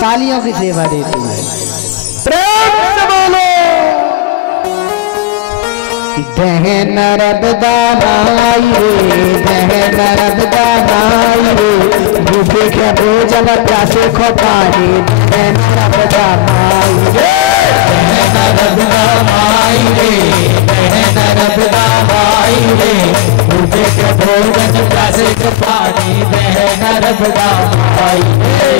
तालियों की सेवा देती है। प्रेम से बोलो। दहन रब दानाई रे, दहन रब दानाई रे, भूखे के भोजन प्यासे को पानी, दहन रब दानाई रे, दहन रब दानाई रे, दहन रब दानाई रे, भूखे के भोजन प्यासे को पानी, दहन रब दानाई रे,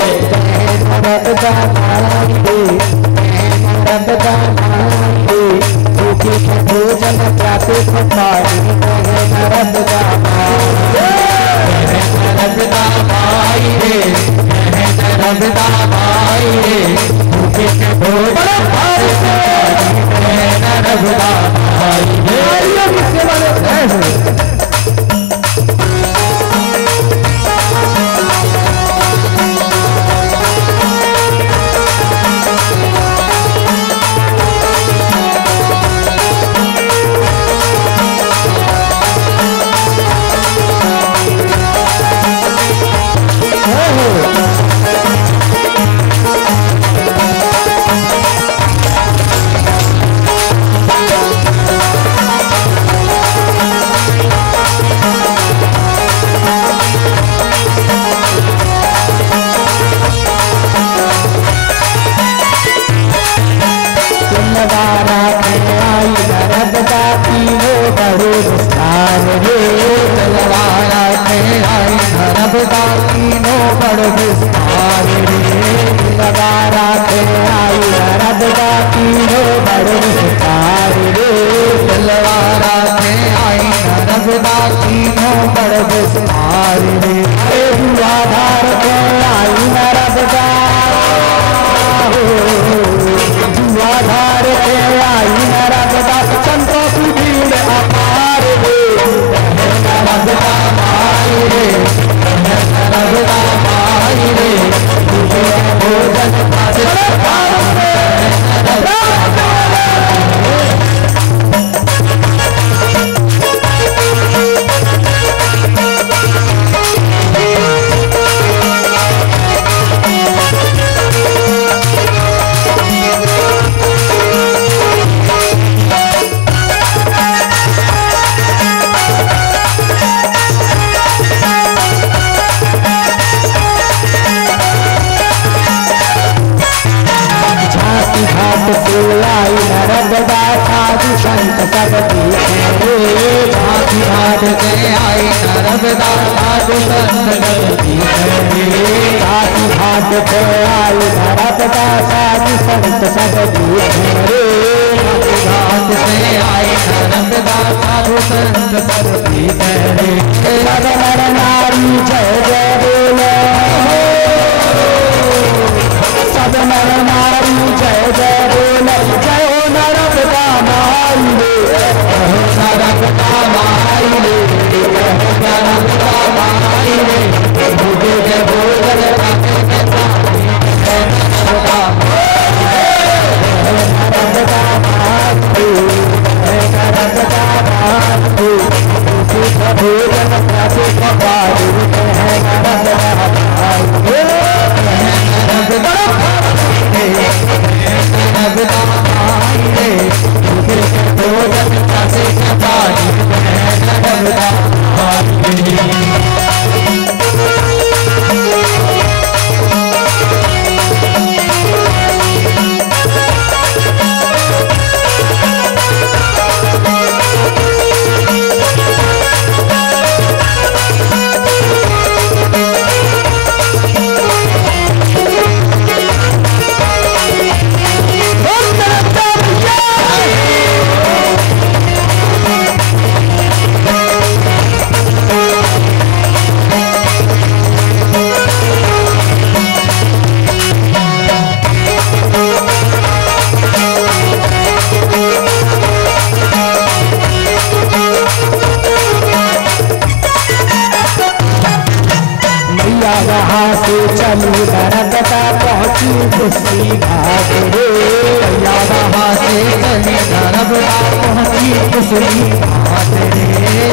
दहन रब दानाई रे, दहन रब दानाई रे, भूखे के भोजन प्यासे को पानी, दहन रब दानाई रे, दहन रब दानाई रे, दहन रब दानाई रे, भूखे के भोजन प्यासे को पानी, दहन रब दानाई रे। तालियों की सेवा देते हैं।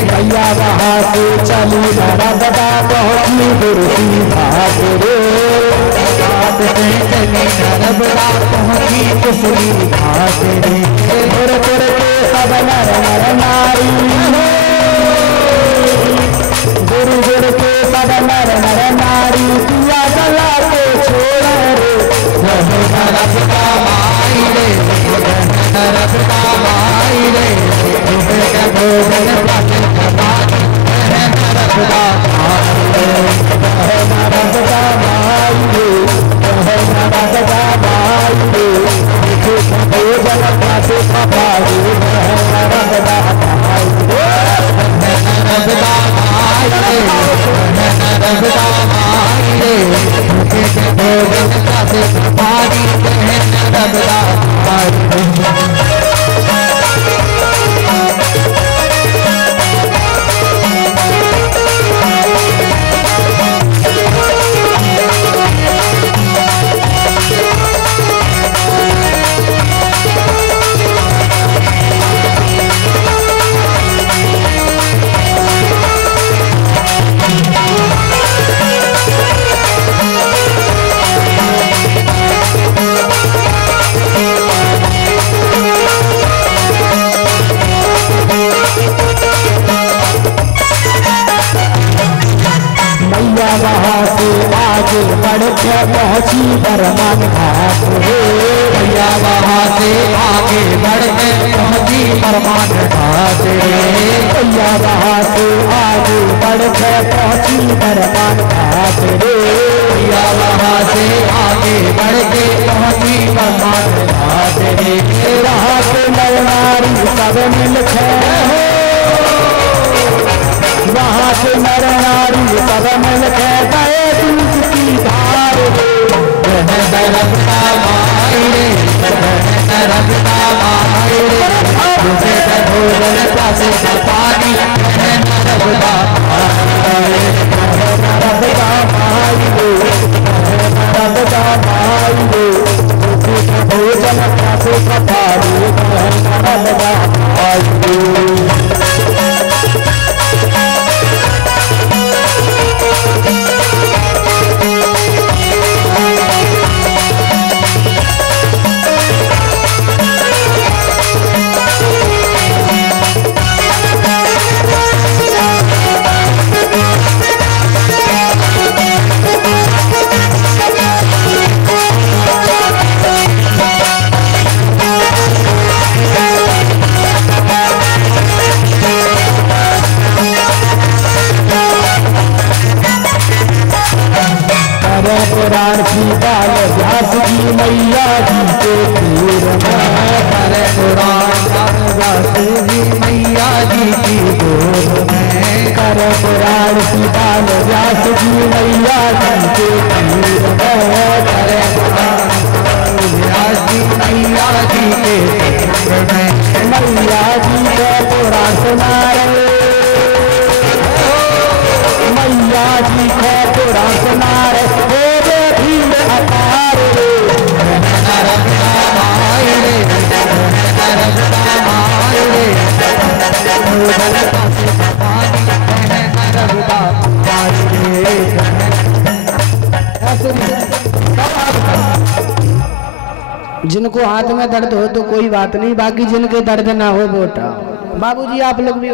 भैया वहाँ से चली नर्मदा पहुँची गुरु की घाट रे, घाट से नर्मदा पहुँची कुसुमी घाट रे तुर तुर के सब नर नर नारी गुरु गुरु के सब नर नर नारी दिया जला के छोड़ रे नर्मदा माई रे नर्मदा माई रे भोजन प्राचीन नर्मदा नर्मदा माई रे नर्मदा माई रे भोजन प्राचीन नर्मदा माई रे नर्मदा माई रे नर्मदा माई रे भोजन प्राचीन नर्मदा माई रे वहाँ से आगे बढ़ के पहुँची बरमान घाट रे भैया वहाँ से आगे बढ़ के पहुँची बरमान घाट रे भैया वहाँ से आगे बढ़ के पहुँची बरमान घाट रे भैया वहाँ से आगे बढ़ के पहुँची बरमान घाट रे वहाँ से नर नारी सब मिल के वहाँ से नर नारी सब मिल के गए दूध की धार नर्मदा माई रे नर्मदा माई रे भोजन प्यासे पानी नर्मदा माई रे नर्मदा माई रे नर्मदा माई रे भोजन प्यासे पानी नर्मदा माई रे पुराण की बाल व्यास जी मैया जी के पूर में पुराण व्यास जी मैया जी की गोद में कर पुराण की बाल व्यास जी मैया जी के पूर में कर पुराण व्यास जी मैया जी के पूर में मैया जी के पुराण सुना रे मैया जी के पुराण सुना रे जिनको हाथ में दर्द हो तो कोई बात नहीं, बाकी जिनके दर्द ना हो वो उठाओ। बाबूजी आप लोग भी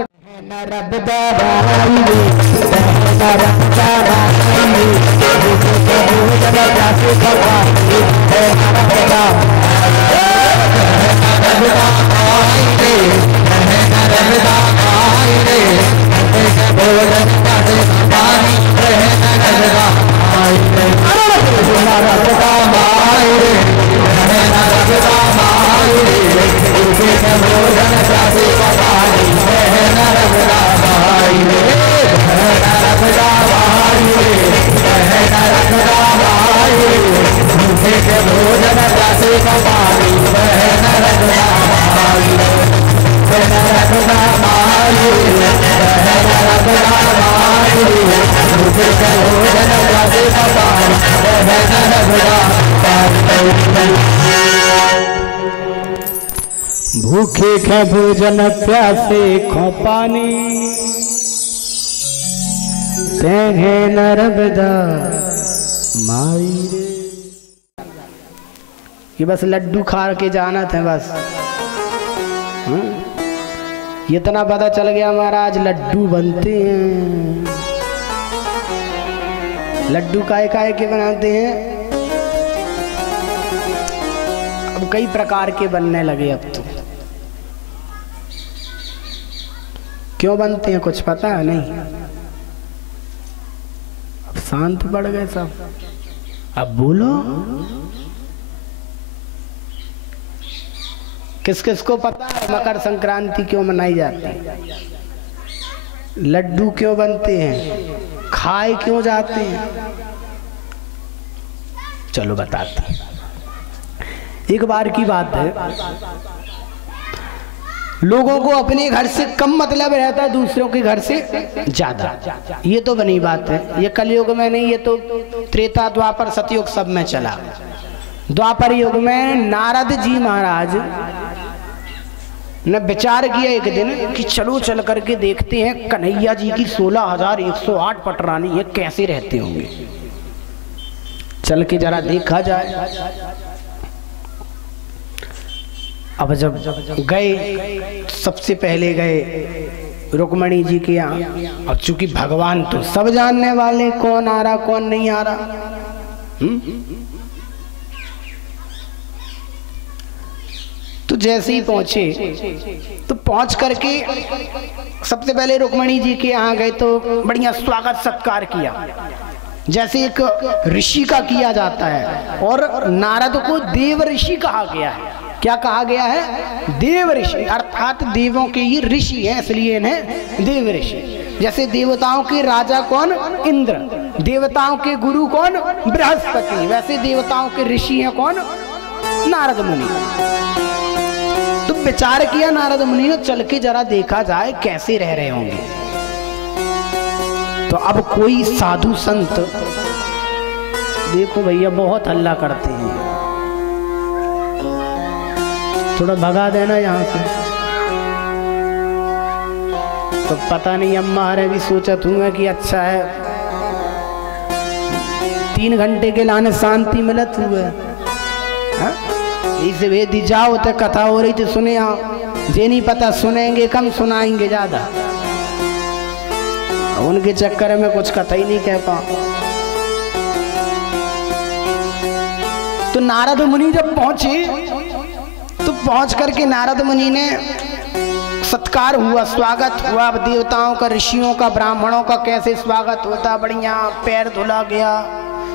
भूखे खे भोजन प्यासे खो पानी तेहे नर्मदा माई रे। ये बस लड्डू खा के जाना था बस। इतना पता चल गया महाराज लड्डू बनते हैं। लड्डू काहे के बनाते हैं? अब कई प्रकार के बनने लगे। अब तो क्यों बनते हैं कुछ पता है नहीं? अब शांत पड़ गए सब। अब बोलो किस किस को पता है मकर संक्रांति क्यों मनाई जाती है? लड्डू क्यों बनते हैं? खाए क्यों जाते हैं? चलो बताते हैं। एक बार की बात है, लोगों को अपने घर से कम मतलब रहता है, दूसरों के घर से ज्यादा। ये तो बनी बात है। ये कलयुग में नहीं, ये तो त्रेता द्वापर सतयुग सब में चला। द्वापर युग में नारद जी महाराज ने विचार किया एक दिन कि चलो चल करके देखते हैं कन्हैया जी की 16,108 पटरानी ये कैसे रहते होंगे। चल के जरा देखा जाए। अब जब गए, सबसे पहले गए रुक्मणी जी के यहाँ। अब चूंकि भगवान तो सब जानने वाले, कौन आ रहा कौन नहीं आ रहा। तो जैसे ही पहुंचे तो पहुंच करके सबसे पहले रुक्मणी जी के यहाँ गए तो बढ़िया स्वागत सत्कार किया, जैसे एक ऋषि का किया जाता है। और नारद को देव ऋषि कहा गया है। क्या कहा गया है? देव ऋषि, अर्थात देवों के ये ऋषि हैं, इसलिए इन्हें देव ऋषि। जैसे देवताओं के राजा कौन? इंद्र। देवताओं के गुरु कौन? बृहस्पति। वैसे देवताओं के ऋषि हैं कौन? नारद मुनि। तो विचार किया नारद मुनि ने, चल के जरा देखा जाए कैसे रह रहे होंगे। तो अब कोई साधु संत, देखो भैया बहुत हल्ला करते हैं, थोड़ा भगा देना यहाँ से। तो पता नहीं अम्मा ने भी सोचा था कि अच्छा है 3 घंटे के लाने शांति मिलत हुए। इसे वेदी जाओ तो कथा हो रही थी, सुने आओ। जे नहीं पता सुनेंगे कम, सुनाएंगे ज्यादा। उनके चक्कर में कुछ कथा ही नहीं कह पाओ। तो नारद मुनि जब पहुंचे तो पहुंच करके नारद मुनि ने सत्कार हुआ, स्वागत हुआ। अब देवताओं का, ऋषियों का, ब्राह्मणों का कैसे स्वागत होता, बढ़िया पैर धुला गया,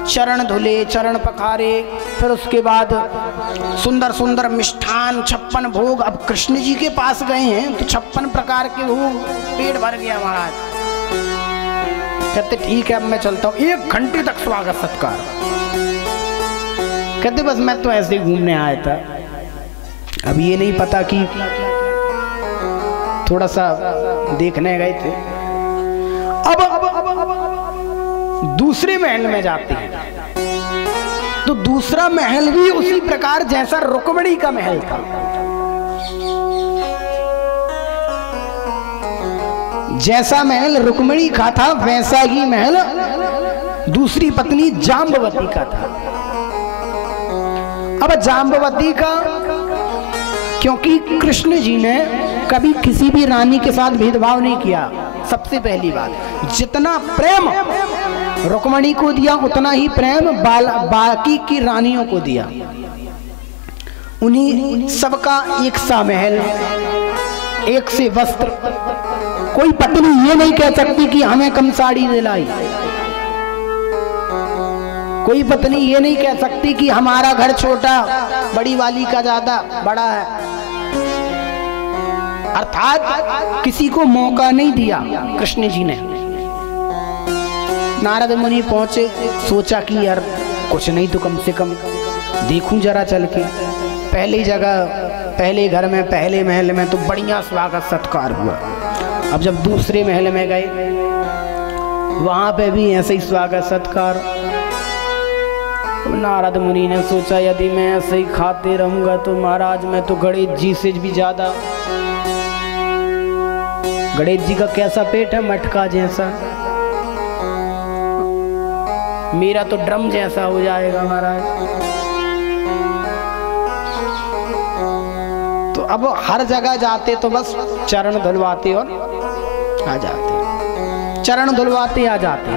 चरण धुले, चरण पखारे। फिर उसके बाद सुंदर सुंदर मिष्ठान, 56 भोग। अब कृष्ण जी के पास गए हैं तो 56 प्रकार के भोग, पेट भर गया महाराज। कहते ठीक है अब मैं चलता हूँ। 1 घंटे तक स्वागत सत्कार। कहते बस मैं तो ऐसे ही घूमने आया था, अब ये नहीं पता कि थोड़ा सा देखने गए थे। अब दूसरे महल में जाते हैं तो दूसरा महल भी उसी प्रकार जैसा रुक्मणी का महल था। जैसा महल रुक्मणी का था वैसा ही महल दूसरी पत्नी जाम्बवती का था। अब जाम्बवती का, क्योंकि कृष्ण जी ने कभी किसी भी रानी के साथ भेदभाव नहीं किया। सबसे पहली बात, जितना प्रेम रुक्मणी को दिया उतना ही प्रेम बाकी की रानियों को दिया। उन्हीं सबका एक सा महल, एक से वस्त्र। कोई पत्नी ये नहीं कह सकती कि हमें कम साड़ी दिलाई। कोई पत्नी ये नहीं कह सकती कि हमारा घर छोटा, बड़ी वाली का ज्यादा बड़ा है। अर्थात किसी को मौका नहीं दिया कृष्ण जी ने। नारद मुनि पहुंचे, सोचा कि यार कुछ नहीं तो कम से कम देखूं जरा चल के। पहली जगह, पहले घर में, पहले महल में तो बढ़िया स्वागत सत्कार हुआ। अब जब दूसरे महल में गए वहां पे भी ऐसे ही स्वागत सत्कार। नारद मुनि ने सोचा यदि मैं ऐसे ही खाते रहूंगा तो महाराज मैं तो गणेश जी से भी ज्यादा। गणेश जी का कैसा पेट है? मटका जैसा। मेरा तो ड्रम जैसा हो जाएगा महाराज। अब हर जगह जाते तो बस चरण धुलवाते और आ जाते, चरण धुलवाते आ जाते।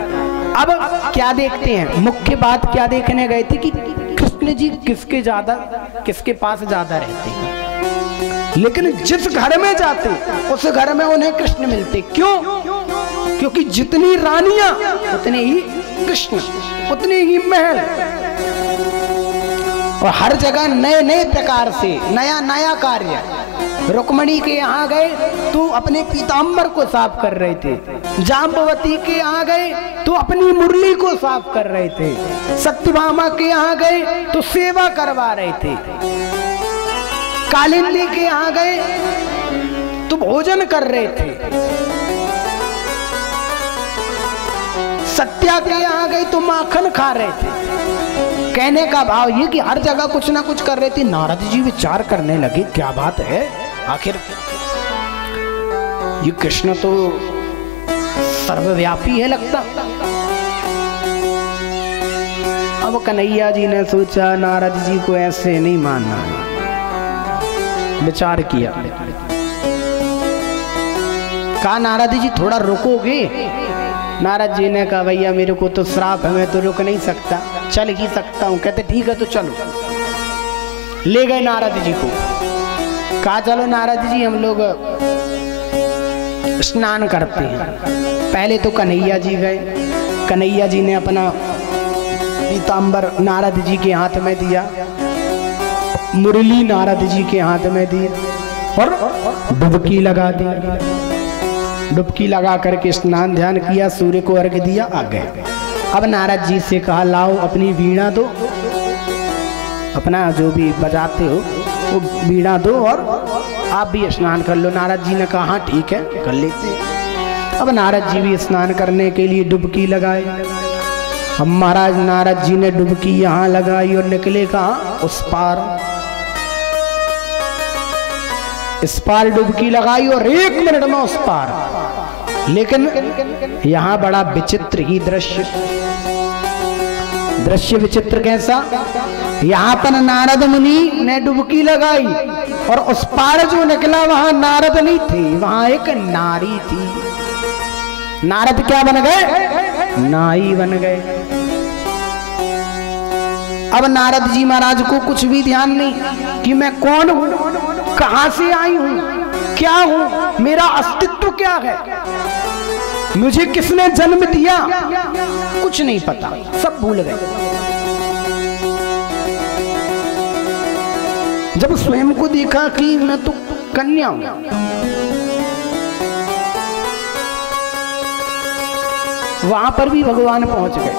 अब क्या देखते हैं, मुख्य बात क्या देखने गए थे कि कृष्ण जी किसके पास ज्यादा रहते हैं। लेकिन जिस घर में जाते उस घर में उन्हें कृष्ण मिलते। क्यों? क्योंकि जितनी रानियां उतने ही कृष्ण, उतने ही महल, और हर जगह नए नए प्रकार से नया नया कार्य। रुक्मणी के यहाँ गए तो अपने पीताम्बर को साफ कर रहे थे, जाम्बवती के यहाँ गए तो अपनी मुरली को साफ कर रहे थे, सत्यभामा के यहाँ गए तो सेवा करवा रहे थे, कालिंदी के यहाँ गए तो भोजन कर रहे थे, सत्या के यहाँ गए तो माखन खा रहे थे। कहने का भाव ये कि हर जगह कुछ ना कुछ कर रहे थे। नारद जी विचार करने लगे, क्या बात है, आखिर ये कृष्ण तो सर्वव्यापी है लगता। अब कन्हैया जी ने सोचा नारद जी को ऐसे नहीं मानना, विचार किया, कहा नारद जी थोड़ा रुकोगे। नारद जी ने कहा भैया मेरे को तो श्राप है, मैं तो रुक नहीं सकता, चल ही सकता हूँ। कहते ठीक है तो चलो। ले गए नारद जी को, कहा चलो नारद जी हम लोग स्नान करते हैं। पहले तो कन्हैया जी गए, कन्हैया जी ने अपना पीताम्बर नारद जी के हाथ में दिया, मुरली नारद जी के हाथ में दी और डुबकी लगा दी। डुबकी लगा करके स्नान ध्यान किया, सूर्य को अर्घ्य दिया, आ गए। अब नारद जी से कहा लाओ अपनी वीणा दो, अपना जो भी बजाते हो वो वीणा दो और आप भी स्नान कर लो। नारद जी ने कहा हाँ ठीक है कर लेते। अब नारद जी भी स्नान करने के लिए डुबकी लगाए। अब महाराज नारद जी ने डुबकी यहाँ लगाई और निकले कहाँ, उस पार। इस पार डुबकी लगाई और 1 मिनट में उस पार। लेकिन यहाँ बड़ा विचित्र ही दृश्य विचित्र कैसा, यहाँ पर नारद मुनि ने डुबकी लगाई और उस पार जो निकला वहां नारद नहीं थे, वहां एक नारी थी। नारद क्या बन गए, नाई बन गए। अब नारद जी महाराज को कुछ भी ध्यान नहीं कि मैं कौन हूं, कहां से आई हूं, क्या हूं, मेरा अस्तित्व क्या है, मुझे किसने जन्म दिया, कुछ नहीं पता, सब भूल गए। जब स्वयं को देखा कि मैं तो कन्या हूं, वहां पर भी भगवान पहुंच गए।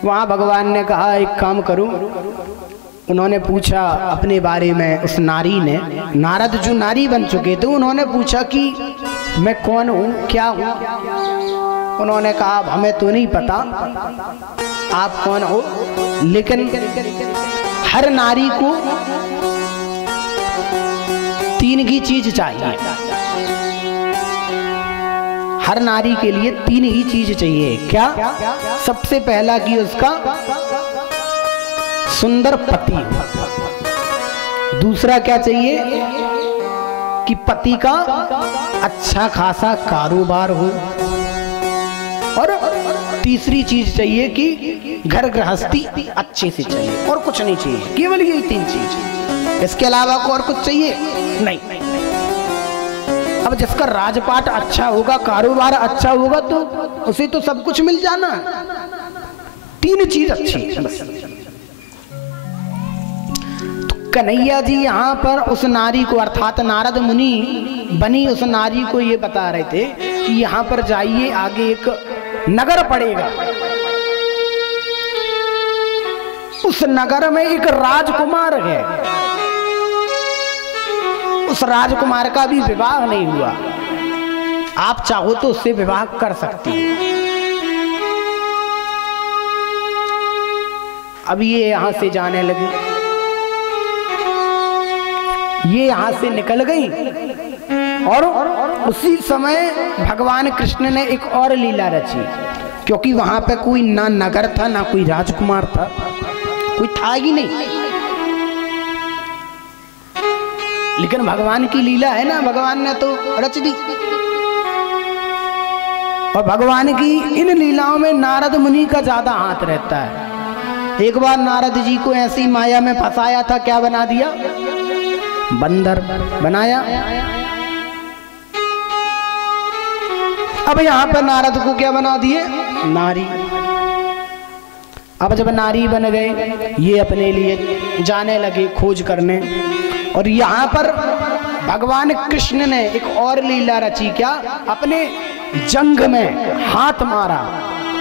वहां भगवान ने कहा एक काम करूं। उन्होंने पूछा अपने बारे में, उस नारी ने, नारद जो नारी बन चुके थे उन्होंने पूछा कि मैं कौन हूं, क्या हूं। उन्होंने कहा हमें तो नहीं पता आप कौन हो, लेकिन हर नारी को 3 ही चीज चाहिए। हर नारी के लिए 3 ही चीज चाहिए। क्या? सबसे पहला कि उसका सुंदर पति हो। दूसरा क्या चाहिए कि पति का अच्छा खासा कारोबार हो। और तीसरी चीज चाहिए कि घर गृहस्थी अच्छे से चले, और कुछ नहीं चाहिए, केवल यही 3 चीज। इसके अलावा को और कुछ चाहिए नहीं। अब जिसका राजपाट अच्छा होगा, कारोबार अच्छा होगा, तो उसे तो सब कुछ मिल जाना। 3 चीज अच्छी बस। तो कन्हैया जी यहाँ पर उस नारी को, अर्थात नारद मुनि बनी उस नारी को ये बता रहे थे कि यहाँ पर जाइए, आगे एक नगर पड़ेगा, उस नगर में एक राजकुमार है, उस राजकुमार का भी विवाह नहीं हुआ, आप चाहो तो उससे विवाह कर सकती हैं। अब ये यहां से जाने लगी, ये यहां से निकल गई, और उसी समय भगवान कृष्ण ने एक और लीला रची क्योंकि वहां पे कोई ना नगर था ना कोई राजकुमार था, कोई था ही नहीं। लेकिन भगवान की लीला है ना, भगवान ने तो रच दी। और भगवान की इन लीलाओं में नारद मुनि का ज्यादा हाथ रहता है। एक बार नारद जी को ऐसी माया में फंसाया था, क्या बना दिया? बंदर बनाया। अब यहां पर नारद को क्या बना दिए? नारी। अब जब नारी बन गए, ये अपने लिए जाने लगे खोज करने। और यहां पर भगवान कृष्ण ने एक और लीला रची। क्या? अपने जंघ में हाथ मारा।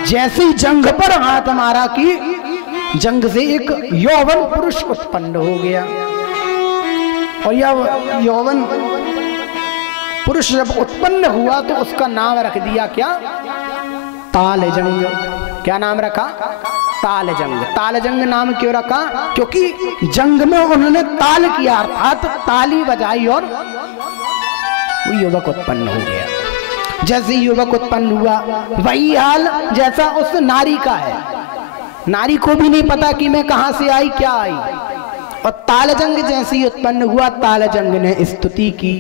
जैसे ही जंघ पर हाथ मारा कि जंघ से एक यौवन पुरुष उत्पन्न हो गया। और यह यौवन पुरुष जब उत्पन्न हुआ तो उसका नाम रख दिया क्या? तालजंग। क्या नाम रखा? तालजंग। तालजंग नाम क्यों रखा? क्योंकि जंग में उन्होंने ताल किया, अर्थात ताली बजाई और वो युवक उत्पन्न हो गया। जैसे युवक उत्पन्न हुआ वही हाल जैसा उस नारी का है। नारी को भी नहीं पता कि मैं कहां से आई, क्या आई। और तालजंग जैसे ही उत्पन्न हुआ, तालजंग ने स्तुति की।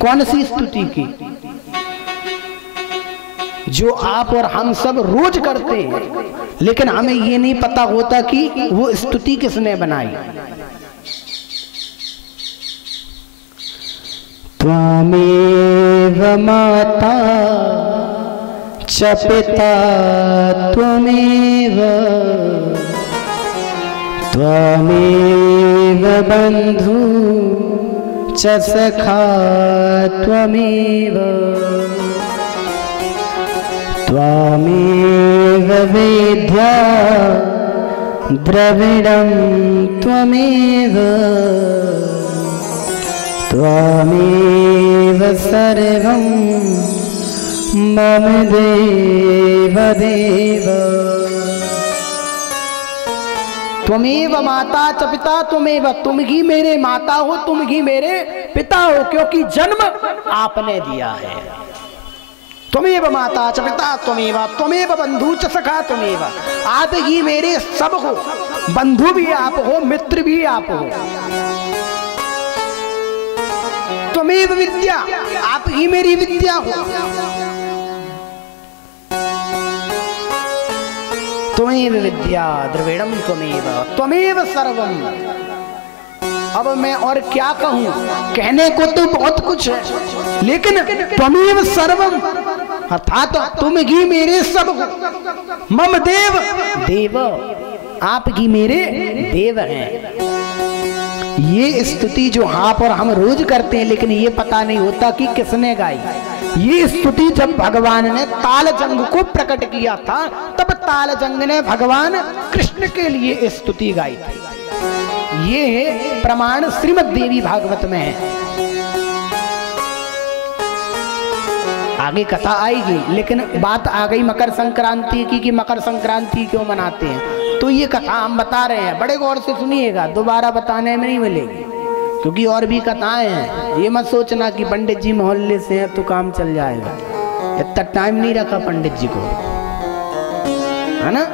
कौन सी स्तुति की? जो आप और हम सब रोज करते हैं, लेकिन हमें ये नहीं पता होता कि वो स्तुति किसने बनाई। त्वमेव माता च पिता त्वमेव, त्वमेव बंधु च सखा त्वमेव, त्वमेव वेद्या द्रविणं त्वमेव, त्वमेव सर्वं मम देव देव। त्वमेव माता च पिता त्वमेव, तुम ही मेरे माता हो, तुम ही मेरे पिता हो, क्योंकि जन्म आपने दिया है। त्वमेव माता च पिता त्वमेव, त्वमेव बंधु च सखा त्वमेव, आप ही मेरे सब हो, बंधु भी आप हो, मित्र भी आप हो। त्वमेव विद्या, आप ही मेरी विद्या हो। त्वमेव विद्या द्रविणं त्वमेव, त्वमेव सर्वं। अब मैं और क्या कहूं? कहने को तो बहुत कुछ है, लेकिन त्वमेव सर्वं अर्थात तुम ही मेरे सब हो। मम देव देव, आप ही मेरे देव हैं। ये स्तुति जो आप और हम रोज करते हैं, लेकिन ये पता नहीं होता कि किसने गाई। ये स्तुति जब भगवान ने तालजंग को प्रकट किया था, तब तालजंग ने भगवान कृष्ण के लिए स्तुति गाई थी। ये प्रमाण श्रीमद् देवी भागवत में है। आगे कथा आएगी, लेकिन बात आ गई मकर संक्रांति की कि मकर संक्रांति क्यों मनाते हैं। तो ये कथा हम बता रहे हैं, बड़े गौर से सुनिएगा, दोबारा बताने में नहीं मिलेगी, क्योंकि और भी कथाएं हैं। ये मत सोचना कि पंडित जी मोहल्ले से हैं तो काम चल जाएगा। इतना टाइम नहीं रखा पंडित जी को, है ना,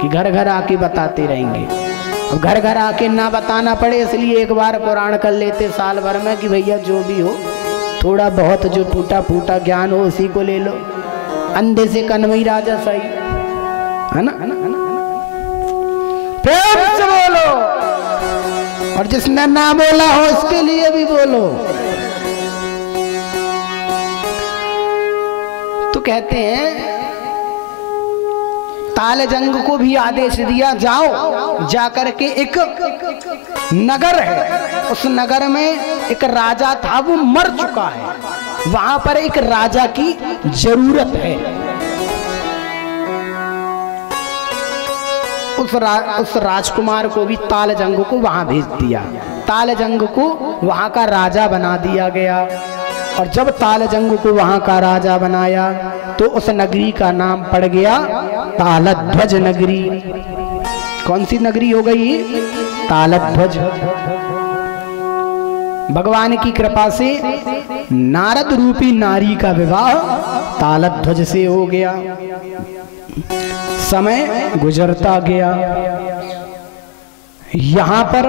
कि घर घर आके बताते रहेंगे। घर घर आके ना बताना पड़े, इसलिए एक बार पुराण कर लेते साल भर में कि भैया जो भी हो, थोड़ा बहुत जो टूटा फूटा ज्ञान हो उसी को ले लो। अंधे से कन्वई राजा सही, है ना, प्रेम से बोलो। और जिसने ना बोला हो उसके लिए भी बोलो। तो कहते हैं तालजंग को भी आदेश दिया, जाओ जाकर के एक नगर है, उस नगर में एक राजा था, वो मर चुका है, वहां पर एक राजा की जरूरत है। उस राजकुमार को भी तालजंग को वहां भेज दिया। तालजंग को वहां का राजा बना दिया गया। और जब तालजंग को वहां का राजा बनाया तो उस नगरी का नाम पड़ गया तालध्वज नगरी। कौन सी नगरी हो गई? तालध्वज। भगवान की कृपा से नारद रूपी नारी का विवाह तालध्वज से हो गया। समय गुजरता गया। यहां पर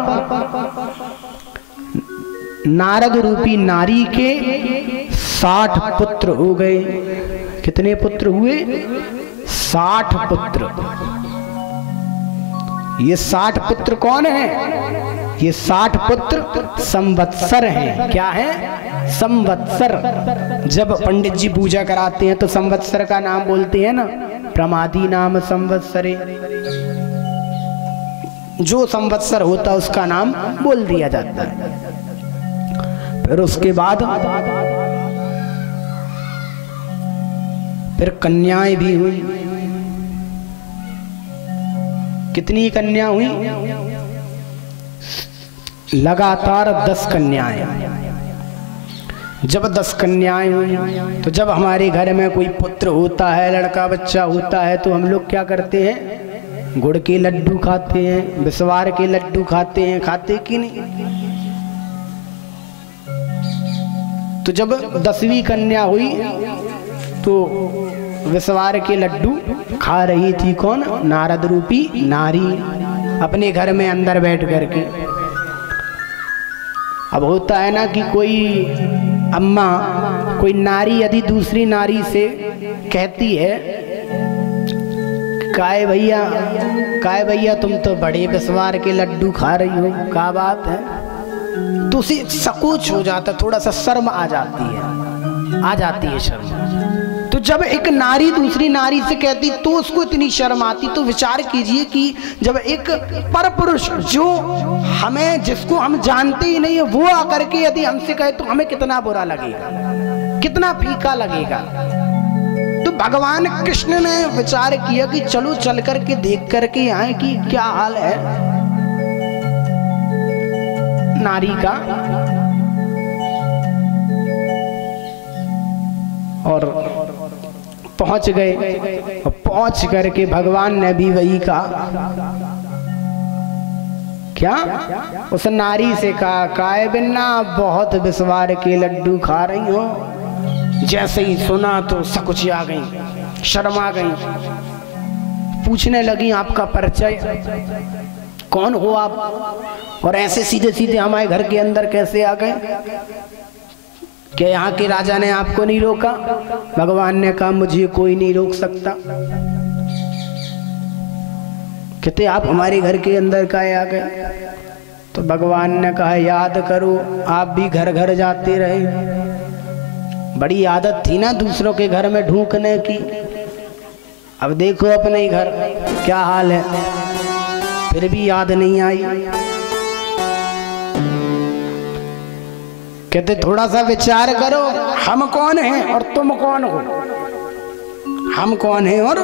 नारद रूपी नारी के 60 पुत्र हो गए। कितने पुत्र हुए? 60 पुत्र। ये 60 पुत्र कौन है? ये 60 पुत्र संवत्सर हैं। क्या है? संवत्सर। जब पंडित जी पूजा कराते हैं तो संवत्सर का नाम बोलते हैं ना, प्रमादी नाम संवत्सरे। जो संवत्सर होता है उसका नाम बोल दिया जाता है। फिर उसके बाद फिर कन्याएं भी हुई। कितनी कन्या हुई? लगातार 10 कन्याएं। जब 10 कन्याएं हुई तो जब हमारे घर में कोई पुत्र होता है, लड़का बच्चा होता है, तो हम लोग क्या करते हैं? गुड़ के लड्डू खाते हैं, विस्वार के लड्डू खाते हैं। खाते कि नहीं? तो जब 10वीं कन्या हुई तो विस्वार के लड्डू खा रही थी कौन? नारद रूपी नारी, अपने घर में अंदर बैठ करके। अब होता है ना कि कोई अम्मा, कोई नारी यदि दूसरी नारी से कहती है, काय भैया तुम तो बड़े विस्वार के लड्डू खा रही हो, क्या बात है? तो उसे संकोच हो जाता, थोड़ा सा शर्म आ जाती है शर्म। तो जब एक नारी दूसरी नारी से कहती तो उसको इतनी शर्म आती। तो विचार कीजिए कि जब एक परपुरुष जो जिसको हम जानते ही नहीं है, वो आकर के यदि हमसे कहे तो हमें कितना बुरा लगेगा, कितना फीका लगेगा। तो भगवान कृष्ण ने विचार किया कि चलो चल करके देख करके आए कि क्या हाल है नारी का। और पहुंच गए। पहुंच करके भगवान ने भी वही कहा, क्या? उस नारी से कहा, काय बिन्ना बहुत विस्वार के लड्डू खा रही हो। जैसे ही सुना तो सकुच आ गई, शर्मा गई। पूछने लगी, आपका परिचय, कौन हो आप? और ऐसे सीधे सीधे हमारे घर के अंदर कैसे आ गए? क्या यहाँ के राजा ने आपको नहीं रोका? भगवान ने कहा, मुझे कोई नहीं रोक सकता। कहते आप हमारे घर के अंदर काहे आ गए? तो भगवान ने कहा, याद करो आप भी घर घर जाते रहे, बड़ी आदत थी ना दूसरों के घर में ढूंढने की। अब देखो अपने घर क्या हाल है, फिर भी याद नहीं आई। कहते थोड़ा सा विचार करो, हम कौन हैं और तुम कौन हो? हम कौन हैं और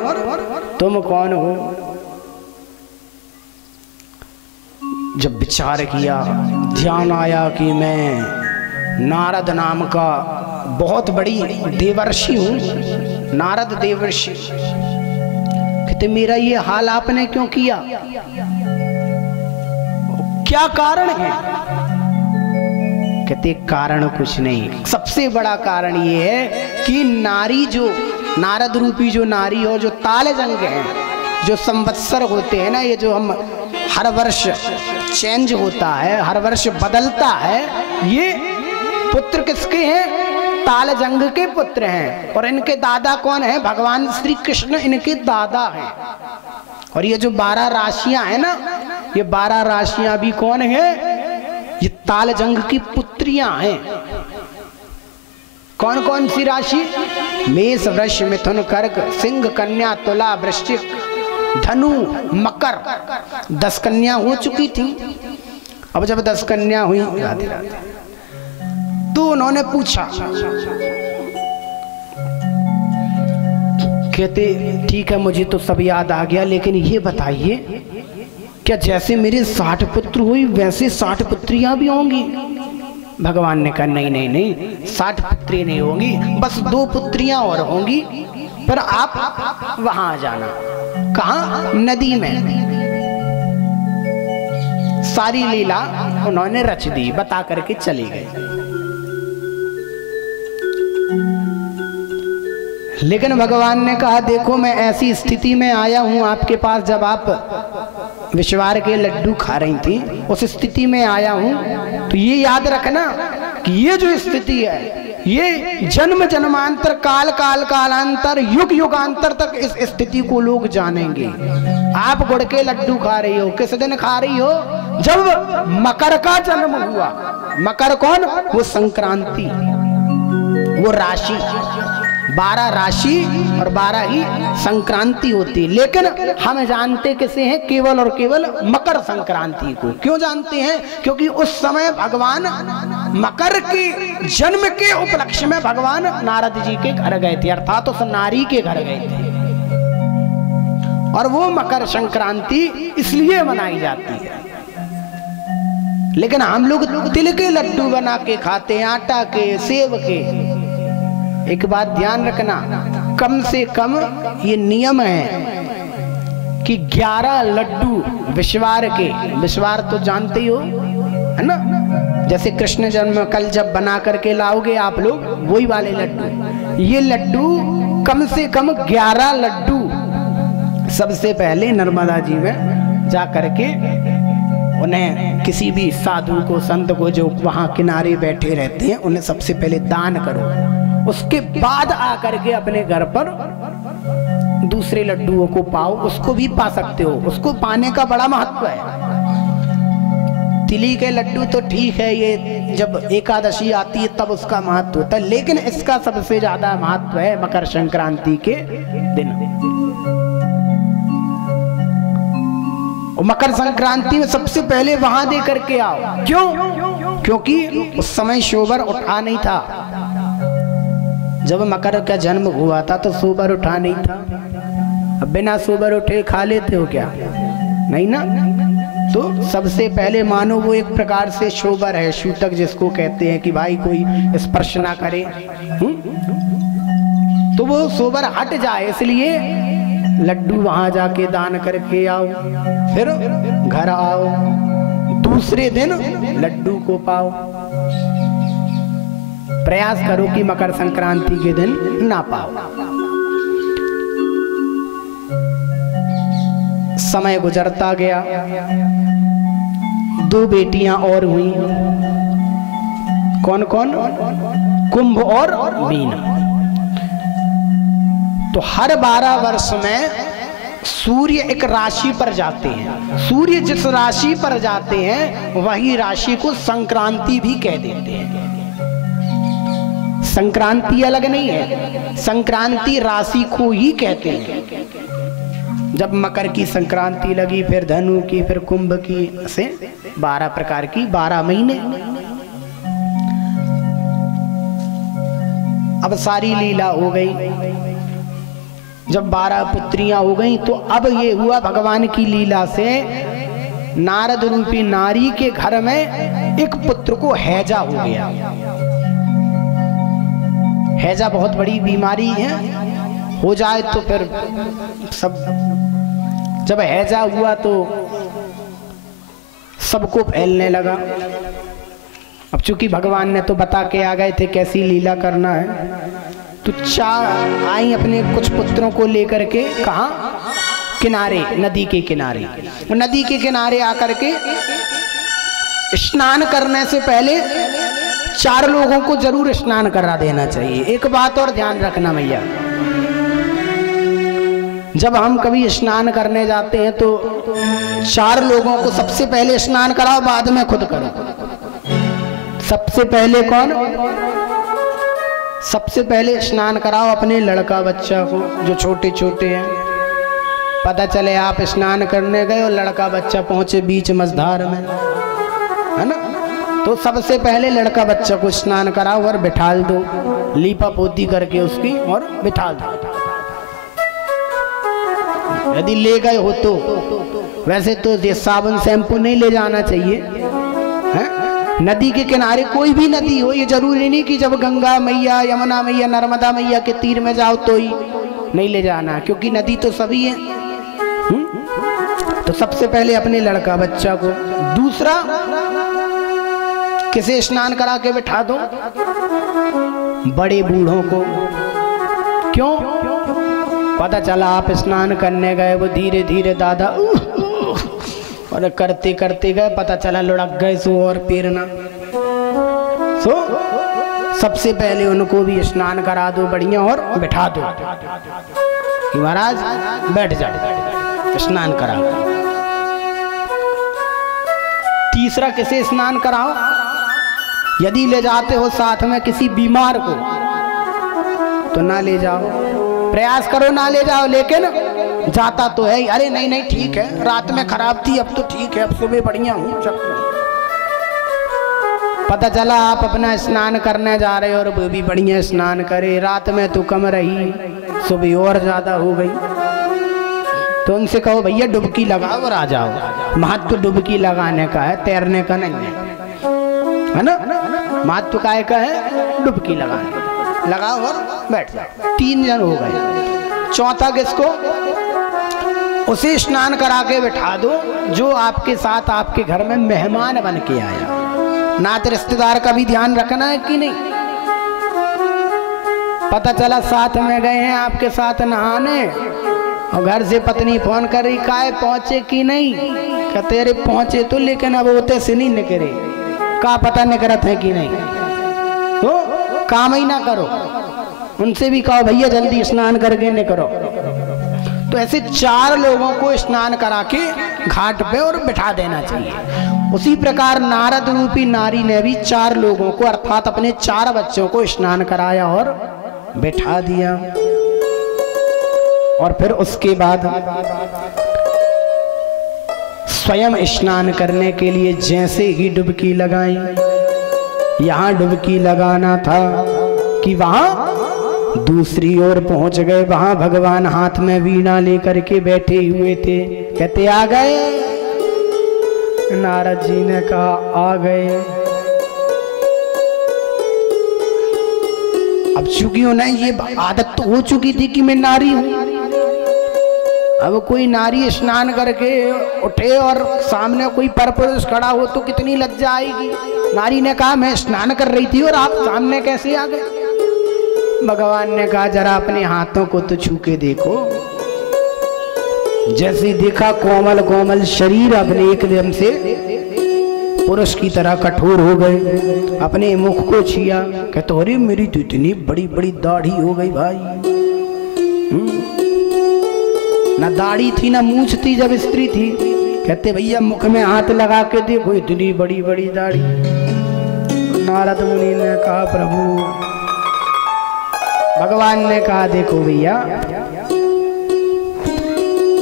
तुम कौन हो? जब विचार किया, ध्यान आया कि मैं नारद नाम का बहुत बड़ी देवर्षि हूं, नारद देवर्षि। कहते मेरा ये हाल आपने क्यों किया? क्या कारण है? कहते कारण कुछ नहीं, सबसे बड़ा कारण ये है कि नारी जो नारद रूपी जो नारी और जो तालजंग है, जो संवत्सर होते हैं ना, ये जो हम हर वर्ष चेंज होता है, हर वर्ष बदलता है, ये पुत्र किसके हैं? तालजंग के पुत्र हैं। और इनके दादा कौन है? भगवान श्री कृष्ण इनके दादा हैं। और ये जो 12 राशियां हैं ना, ये 12 राशियां भी कौन है? ये तालजंग की पुत्रियां हैं। कौन कौन सी राशि? मेष, वृष, मिथुन, कर्क, सिंह, कन्या, तुला, वृश्चिक, धनु, मकर। 10 कन्या हो चुकी थी। अब जब 10 कन्या हुई, राधे राधे, तो उन्होंने पूछा, कहते ठीक है मुझे तो सब याद आ गया, लेकिन ये बताइए क्या जैसे मेरे 60 पुत्र हुई वैसे 60 पुत्रियां भी होंगी? भगवान ने कहा नहीं नहीं नहीं, 60 पुत्री नहीं होंगी, बस 2 पुत्रियां और होंगी। पर आप वहां आ जाना। कहाँ? नदी में। सारी लीला उन्होंने रच दी, बता करके चले गए। लेकिन भगवान ने कहा देखो मैं ऐसी स्थिति में आया हूं आपके पास, जब आप विश्वार के लड्डू खा रही थी उस स्थिति में आया हूं, तो ये याद रखना कि ये जो स्थिति है ये जन्म जन्मांतर काल काल कालांतर युग युगांतर तक इस स्थिति को लोग जानेंगे। आप गुड़ के लड्डू खा रही हो, किस दिन खा रही हो? जब मकर का जन्म हुआ। मकर कौन? वो संक्रांति, वो राशि, 12 राशि और 12 ही संक्रांति होती है। लेकिन हम जानते किसे हैं? केवल और केवल मकर संक्रांति को। क्यों जानते हैं? क्योंकि उस समय भगवान मकर के जन्म के उपलक्ष्य में भगवान नारद जी के घर गए थे, अर्थात उस नारी के घर गए थे, और वो मकर संक्रांति इसलिए मनाई जाती है। लेकिन हम लोग तिल के लड्डू बना के खाते हैं, आटा के, सेव के। एक बात ध्यान रखना, कम से कम ये नियम है कि 11 लड्डू विश्वार के, विश्वार तो जानते ही हो है ना, जैसे कृष्ण जन्म कल जब बना करके लाओगे आप लोग वही वाले लड्डू, ये लड्डू कम से कम 11 लड्डू सबसे पहले नर्मदा जी में जा करके उन्हें किसी भी साधु को, संत को जो वहां किनारे बैठे रहते हैं उन्हें सबसे पहले दान करो। उसके बाद आकर के अपने घर पर दूसरे लड्डुओं को पाओ, उसको भी पा सकते हो, उसको पाने का बड़ा महत्व है। तिली के लड्डू तो ठीक है, ये जब एकादशी आती है तब उसका महत्व होता है, लेकिन इसका सबसे ज्यादा महत्व है मकर संक्रांति के दिन। और मकर संक्रांति में सबसे पहले वहां दे करके आओ। क्यों? क्योंकि उस समय शोबर उठा नहीं था। जब मकर का जन्म हुआ था तो सोबर उठा नहीं था। अब बिना सोबर उठे खा लेते हो क्या? नहीं ना। तो सबसे पहले मानो वो एक प्रकार से शोबर है, शूतक जिसको कहते हैं कि भाई कोई स्पर्श ना करे, तो वो सोबर हट जाए, इसलिए लड्डू वहां जाके दान करके आओ, फिर घर आओ, दूसरे दिन लड्डू को पाओ। प्रयास करो कि मकर संक्रांति के दिन ना पाओ। समय गुजरता गया, 2 बेटियां और हुई। कौन कौन? कुंभ और मीन। तो हर 12 वर्ष में सूर्य एक राशि पर जाते हैं। सूर्य जिस राशि पर जाते हैं वही राशि को संक्रांति भी कह देते हैं। संक्रांति अलग नहीं है, संक्रांति राशि को ही कहते हैं। जब मकर की संक्रांति लगी, फिर धनु की, फिर कुंभ की, से 12 प्रकार की 12 महीने। अब सारी लीला हो गई। जब 12 पुत्रियां हो गई तो अब ये हुआ भगवान की लीला से नारद रूपी नारी के घर में एक पुत्र को हैजा हो गया। हैजा बहुत बड़ी बीमारी है, हो जाए तो फिर सब, जब हैजा हुआ तो सबको फैलने लगा। अब चूंकि भगवान ने तो बता के आ गए थे कैसी लीला करना है, तो आई अपने कुछ पुत्रों को लेकर के, कहा? किनारे, नदी के किनारे। नदी के किनारे आकर के स्नान करने से पहले 4 लोगों को जरूर स्नान करा देना चाहिए। एक बात और ध्यान रखना भैया, जब हम कभी स्नान करने जाते हैं तो 4 लोगों को सबसे पहले स्नान कराओ, बाद में खुद करो। सबसे पहले कौन? सबसे पहले स्नान कराओ अपने लड़का बच्चा को, जो छोटे छोटे हैं। पता चले आप स्नान करने गए और लड़का बच्चा पहुंचे बीच मझधार में, है ना, तो सबसे पहले लड़का बच्चा को स्नान कराओ और बिठाल दो, लीपा पोती करके उसकी, और बिठाल दो। यदि ले गए हो तो, वैसे तो ये साबुन शैम्पू नहीं ले जाना चाहिए, है? नदी के किनारे, कोई भी नदी हो, ये जरूरी नहीं कि जब गंगा मैया, यमुना मैया, नर्मदा मैया के तीर में जाओ तो ही नहीं ले जाना, क्योंकि नदी तो सभी है। तो सबसे पहले अपने लड़का बच्चा को, दूसरा किसे स्नान करा के बिठा दो? बड़े बूढ़ों को। क्यों? पता चला आप स्नान करने गए, वो धीरे धीरे दादा और करते करते गए, पता चला लुढ़क गए सो और पीरना। सो सबसे पहले उनको भी स्नान करा दो बढ़िया और बिठा दो कि महाराज बैठ जाओ, स्नान कराओ। तीसरा किसे स्नान कराओ? यदि ले जाते हो साथ में किसी बीमार को तो ना ले जाओ, प्रयास करो ना ले जाओ, लेकिन जाता तो है। अरे नहीं नहीं ठीक है, रात में खराब थी, अब तो ठीक है, अब सुबह बढ़िया हूँ। पता चला आप अपना स्नान करने जा रहे हो और वो भी बढ़िया स्नान करे, रात में तो कम रही, सुबह और ज्यादा हो गई। तो उनसे कहो भैया डुबकी लगाओ और आ जाओ। महत्व डुबकी लगाने का है, तैरने का नहीं है ना। महत्व काय का है? डुबकी लगाने, लगाओ और बैठ जाओ। 3 जन हो गए। चौथा किसको? उसे स्नान करा के बिठा दो जो आपके साथ आपके घर में मेहमान बन के आया। नाते रिश्तेदार का भी ध्यान रखना है कि नहीं। पता चला साथ में गए हैं आपके साथ नहाने और घर से पत्नी फोन कर रही, काय पहुंचे कि नहीं? कहते अरे पहुंचे तो, लेकिन अब होते से नहीं निकले, का पता निकलत है कि नहीं। तो काम ही ना करो, उनसे भी कहो भैया जल्दी स्नान करके निकलो। तो ऐसे 4 लोगों को स्नान करा के घाट पे और बिठा देना चाहिए। उसी प्रकार नारद रूपी नारी ने भी 4 लोगों को अर्थात अपने 4 बच्चों को स्नान कराया और बिठा दिया। और फिर उसके बाद स्वयं स्नान करने के लिए जैसे ही डुबकी लगाई, यहां डुबकी लगाना था कि वहां दूसरी ओर पहुंच गए। वहां भगवान हाथ में वीणा लेकर के बैठे हुए थे। कहते आ गए? नारद जी ने कहा आ गए। अब चूंकि उन्हें ये आदत तो हो चुकी थी कि मैं नारी हूं, अब कोई नारी स्नान करके उठे और सामने कोई परपुरुष खड़ा हो तो कितनी लज्जा आएगी। नारी ने कहा मैं स्नान कर रही थी और आप सामने कैसे आ गए? भगवान ने कहा जरा अपने हाथों को तो छू के देखो। जैसे देखा कोमल कोमल शरीर अपने एकदम से पुरुष की तरह कठोर हो गए। अपने मुख को छिया, कहते अरे मेरी तो इतनी बड़ी बड़ी दाढ़ी हो गई भाई। ना दाढ़ी थी ना मूंछ थी जब स्त्री थी। कहते भैया मुख में हाथ लगा के देखो इतनी बड़ी बड़ी दाढ़ी। नारद मुनि ने कहा प्रभु, भगवान ने कहा देखो भैया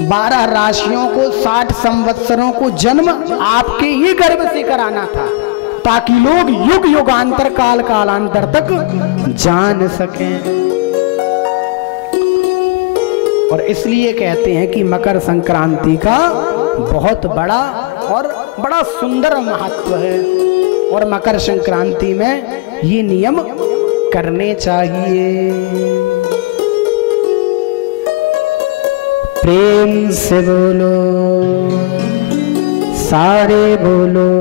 12 राशियों को 60 संवत्सरों को जन्म आपके ही गर्भ से कराना था ताकि लोग युग युगांतर काल कालांतर तक जान सकें। और इसलिए कहते हैं कि मकर संक्रांति का बहुत बड़ा और बड़ा सुंदर महत्व है और मकर संक्रांति में ये नियम करने चाहिए। प्रेम से बोलो, सारे बोलो।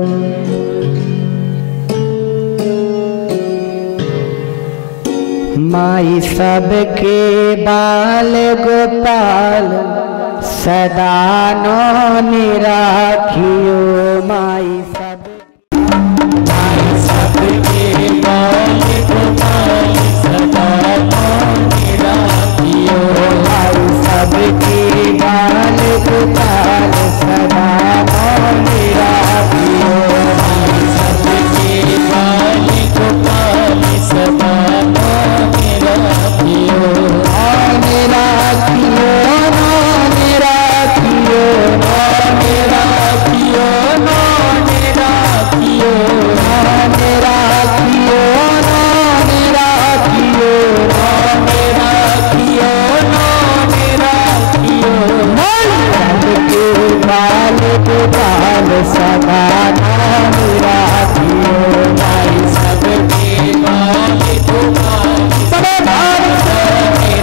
माई सबके बाल गोपाल सदा नौनी राखियो। माई सबके बाल गोपाल सदा नौनी राखियो। माई सबके बाल गोपाल सदा नौनी राखियो। माई सबके बाल गोपाल सदा सबके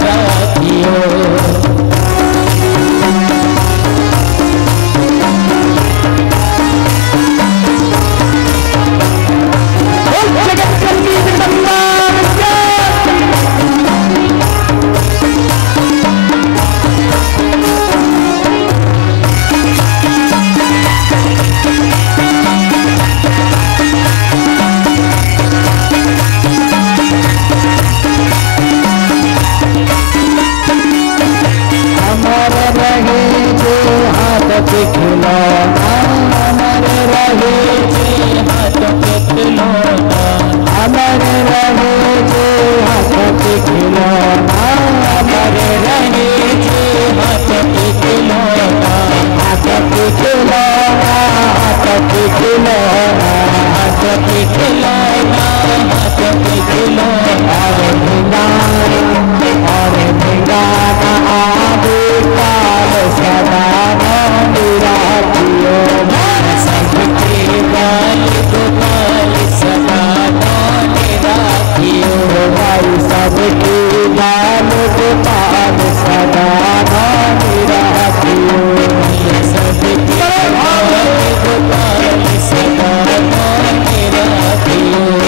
के खिलौना अमर रहे जे हाथ के खिलौना अमर रहे जे हाथ के खिलौना अमर रहे जे हाथ के खिलौना हाथ के खिलौना हाथ के खिलौना हाथ के खिलौना हाथ के खिलौना और भिंगाना आदि काल सदा मेरा जियो सबके बाल गोपाल सदा मेरा जियो भाई सबके बाल गोपाल सदा मेरा जियो सबके बाल गोपाल सदा मेरा जियो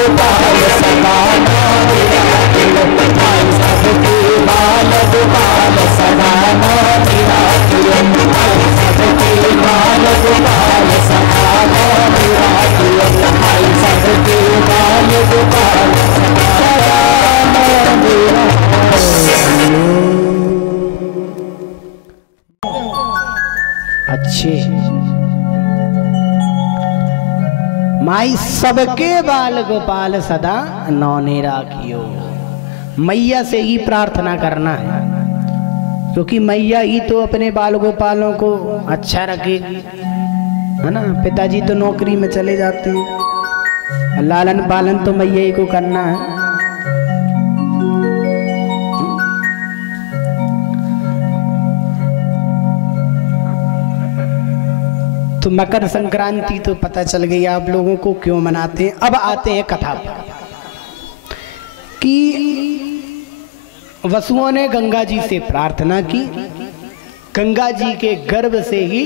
गोपाल सदा नाम राखियो, भाई सबके बाल गोपाल सदा नाम राखियो, भाई सबके बाल गोपाल सदा नाम राखियो, भाई सबके बाल गोपाल सदा नाम राखियो। अच्छे माई सबके बाल गोपाल सदा नौने राखियो। मैया से ही प्रार्थना करना है, क्योंकि मैया ही तो अपने बाल गोपालों को अच्छा रखेगी, है ना। पिताजी तो नौकरी में चले जाते हैं, लालन पालन तो मैया ही को करना है। तो मकर संक्रांति तो पता चल गई आप लोगों को क्यों मनाते हैं। अब आते हैं कथा पर कि वसुओं ने गंगा जी से प्रार्थना की, गंगा जी के गर्भ से ही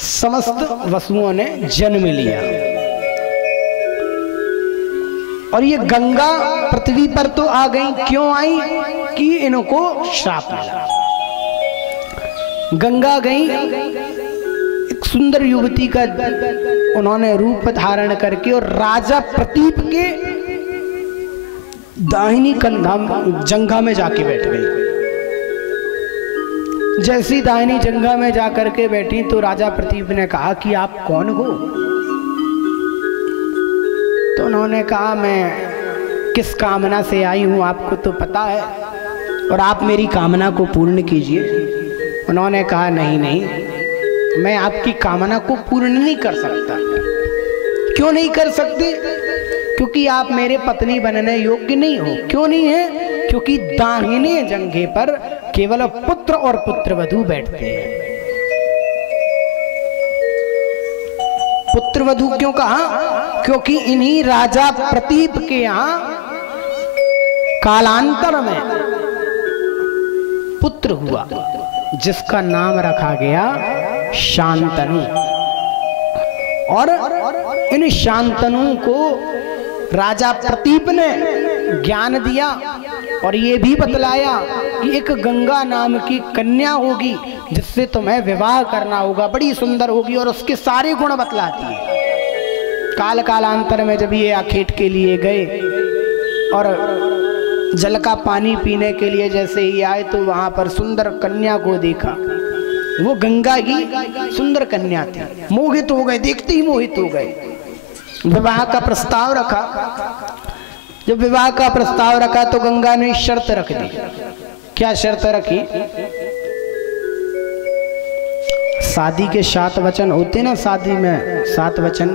समस्त वसुओं ने जन्म लिया। और ये गंगा पृथ्वी पर तो आ गई, क्यों आई कि इनको श्राप मिला। गंगा गई, एक सुंदर युवती का उन्होंने रूप धारण करके और राजा प्रतीप के दाहिनी कंधा जंघा में जाके बैठ गई। जैसी दाहिनी जंघा में जाकर के बैठी तो राजा प्रतीप ने कहा कि आप कौन हो। तो उन्होंने कहा मैं किस कामना से आई हूं आपको तो पता है, और आप मेरी कामना को पूर्ण कीजिए। उन्होंने कहा नहीं नहीं, मैं आपकी कामना को पूर्ण नहीं कर सकता। क्यों नहीं कर सकते? क्योंकि आप मेरे पत्नी बनने योग्य नहीं हो। क्यों नहीं है? क्योंकि दाहिने जंघे पर केवल पुत्र और पुत्रवधू बैठते हैं। पुत्रवधू क्यों कहा? क्योंकि इन्हीं राजा प्रतीप के यहाँ कालांतर में पुत्र हुआ जिसका नाम रखा गया शांतनु। और इन शांतनु को राजा प्रतीप ने ज्ञान दिया और ये भी बतलाया कि एक गंगा नाम की कन्या होगी जिससे तुम्हें विवाह करना होगा, बड़ी सुंदर होगी, और उसके सारे गुण बतलाती है। काल कालांतर में जब ये आखेट के लिए गए और जल का पानी पीने के लिए जैसे ही आए तो वहां पर सुंदर कन्या को देखा। वो गंगा ही सुंदर कन्या थी। मोहित हो गए, देखते ही मोहित हो गए। विवाह का प्रस्ताव रखा। जब विवाह का प्रस्ताव रखा तो गंगा ने शर्त रख दी। क्या शर्त रखी? शादी के 7 वचन होते ना, शादी में 7 वचन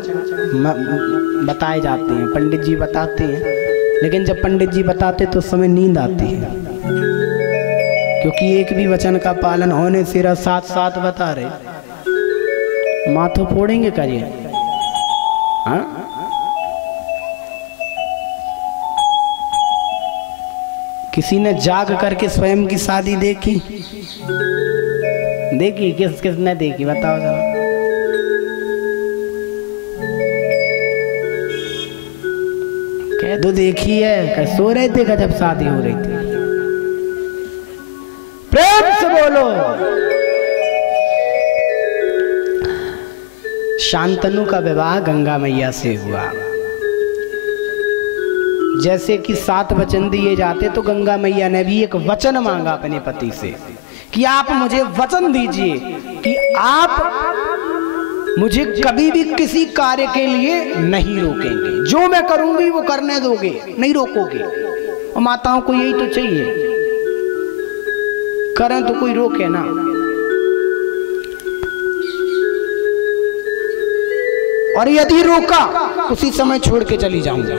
बताए जाते हैं, पंडित जी बताते हैं। लेकिन जब पंडित जी बताते तो समय नींद आती है, क्योंकि एक भी वचन का पालन होने से 7 बता रहे। माथो फोड़ेंगे करिए। हाँ, किसी ने जाग करके स्वयं की शादी देखी? देखी? किसने देखी बताओ जरा। कह दो देखी है। सो रहे थे जब शादी हो रही थी। प्रेम से बोलो। शांतनु का विवाह गंगा मैया से हुआ। जैसे कि 7 वचन दिए जाते तो गंगा मैया ने भी एक वचन मांगा अपने पति से कि आप मुझे वचन दीजिए कि आप मुझे कभी भी किसी कार्य के लिए नहीं रोकेंगे। जो मैं करूंगी वो करने दोगे, नहीं रोकोगे। और माताओं को यही तो चाहिए, करें तो कोई रोके ना। और यदि रोका उसी समय छोड़ के चली जाऊंगा।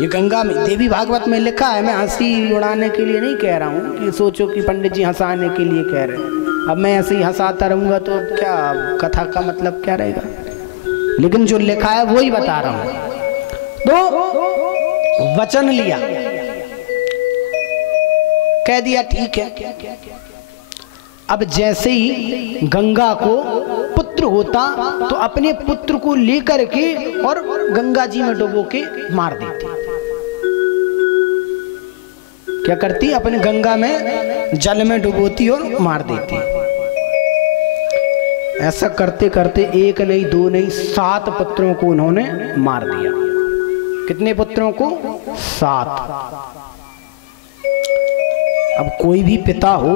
ये गंगा में देवी भागवत में लिखा है। मैं हंसी उड़ाने के लिए नहीं कह रहा हूँ कि सोचो कि पंडित जी हंसाने के लिए कह रहे हैं। अब मैं ऐसे ही हंसाता रहूंगा तो क्या कथा का मतलब क्या रहेगा? लेकिन जो लिखा है वो ही बता रहा हूं। तो वचन लिया, कह दिया ठीक है। अब जैसे ही गंगा को पुत्र पुत्र होता तो अपने पुत्र को लेकर के और गंगा जी में डुबो के मार देती। क्या करती? अपने गंगा में जल में डुबोती और मार देती। ऐसा करते करते एक नहीं, दो नहीं, 7 पुत्रों को उन्होंने मार दिया। कितने पुत्रों को? 7। अब कोई भी पिता हो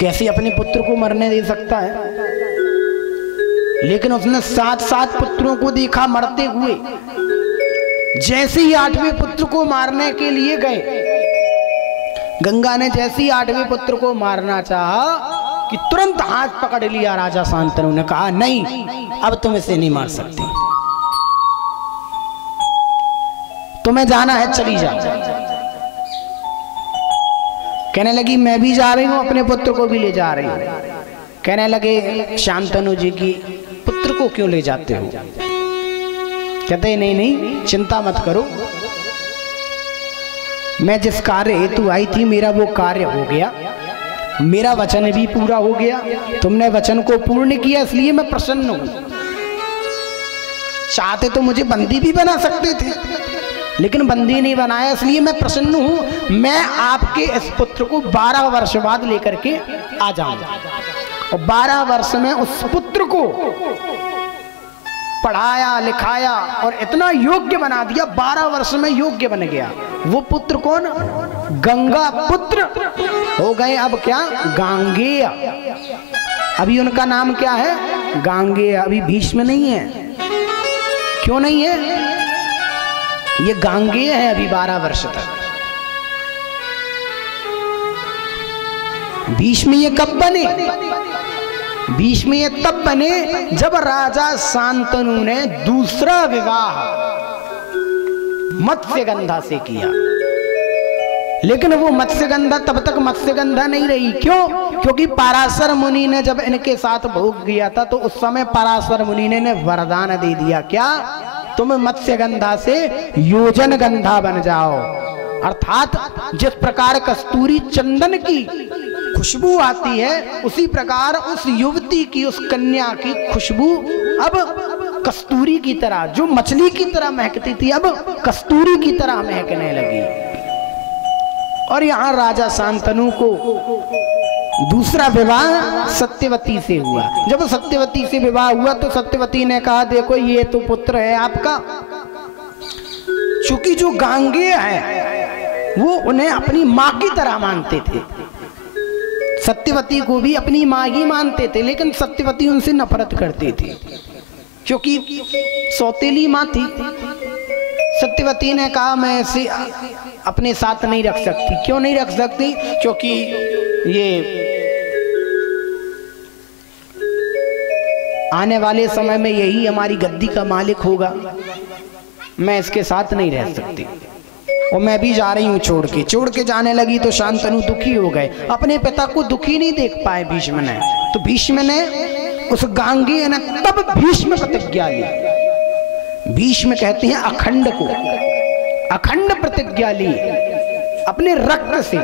कैसे अपने पुत्र को मरने दे सकता है? लेकिन उसने 7 पुत्रों को देखा मरते हुए। जैसे ही 8वें पुत्र को मारने के लिए गए, गंगा ने जैसे ही 8वें पुत्र को मारना चाहा कि तुरंत हाथ पकड़ लिया राजा शांतनु ने, कहा नहीं, अब तुम इसे नहीं मार सकती, तुम्हें जाना है, चली जाओ। कहने लगी मैं भी जा रही हूं, अपने पुत्र को भी ले जा रही हूं। कहने लगे शांतनु जी की पुत्र को क्यों ले जाते हो? कहते नहीं नहीं चिंता मत करो, मैं जिस कार्य हेतु आई थी मेरा वो कार्य हो गया, मेरा वचन भी पूरा हो गया, तुमने वचन को पूर्ण किया, इसलिए मैं प्रसन्न हूं। चाहते तो मुझे बंदी भी बना सकते थे, लेकिन बंदी नहीं बनाया, इसलिए मैं प्रसन्न हूं। मैं आपके इस पुत्र को 12 वर्ष बाद लेकर के आ जाऊंगा, और 12 वर्ष में उस पुत्र को पढ़ाया लिखाया और इतना योग्य बना दिया, 12 वर्ष में योग्य बन गया। वो पुत्र कौन? गंगा पुत्र हो गए। अब क्या? गांगेय। अभी उनका नाम क्या है? गांगेय। अभी भीष्म नहीं है। क्यों नहीं है? ये गांगेय है अभी 12 वर्ष तक। भीष्म ये कब बने? भीष्म ये तब बने जब राजा शांतनु ने दूसरा विवाह मत्स्यगंधा से किया। लेकिन वो मत्स्यगंधा तब तक मत्स्यगंधा नहीं रही। क्यों? क्योंकि पराशर मुनि ने जब इनके साथ भोग किया था तो उस समय पराशर मुनि ने वरदान दे दिया। क्या? तुम मत्स्यगंधा से योजन गंधा बन जाओ। अर्थात जिस प्रकार कस्तूरी चंदन की खुशबू आती है, उसी प्रकार उस युवती की, उस कन्या की खुशबू अब कस्तूरी की तरह, जो मछली की तरह महकती थी, अब कस्तूरी की तरह महकने लगी। और यहाँ राजा शांतनु को दूसरा विवाह सत्यवती से हुआ। जब सत्यवती से विवाह हुआ तो सत्यवती ने कहा देखो ये तो पुत्र है आपका। चूंकि जो गांगेय है वो उन्हें अपनी माँ की तरह मानते थे, सत्यवती को भी अपनी माँ ही मानते थे, लेकिन सत्यवती उनसे नफरत करती थी क्योंकि सौतेली माँ थी। सत्यवती ने कहा मैं इसे अपने साथ नहीं रख सकती। क्यों नहीं रख सकती? क्योंकि ये आने वाले समय में यही हमारी गद्दी का मालिक होगा, मैं इसके साथ नहीं रह सकती और मैं भी जा रही हूँ छोड़ के जाने लगी। तो शांतनु दुखी हो गए, अपने पिता को दुखी नहीं देख पाए भीष्म ने। तो भीष्म ने उस गांगेय ने तब भीष्म प्रतिज्ञा ली। भीष्म कहते हैं अखंड को, अखंड प्रतिज्ञा ली। अपने रक्त से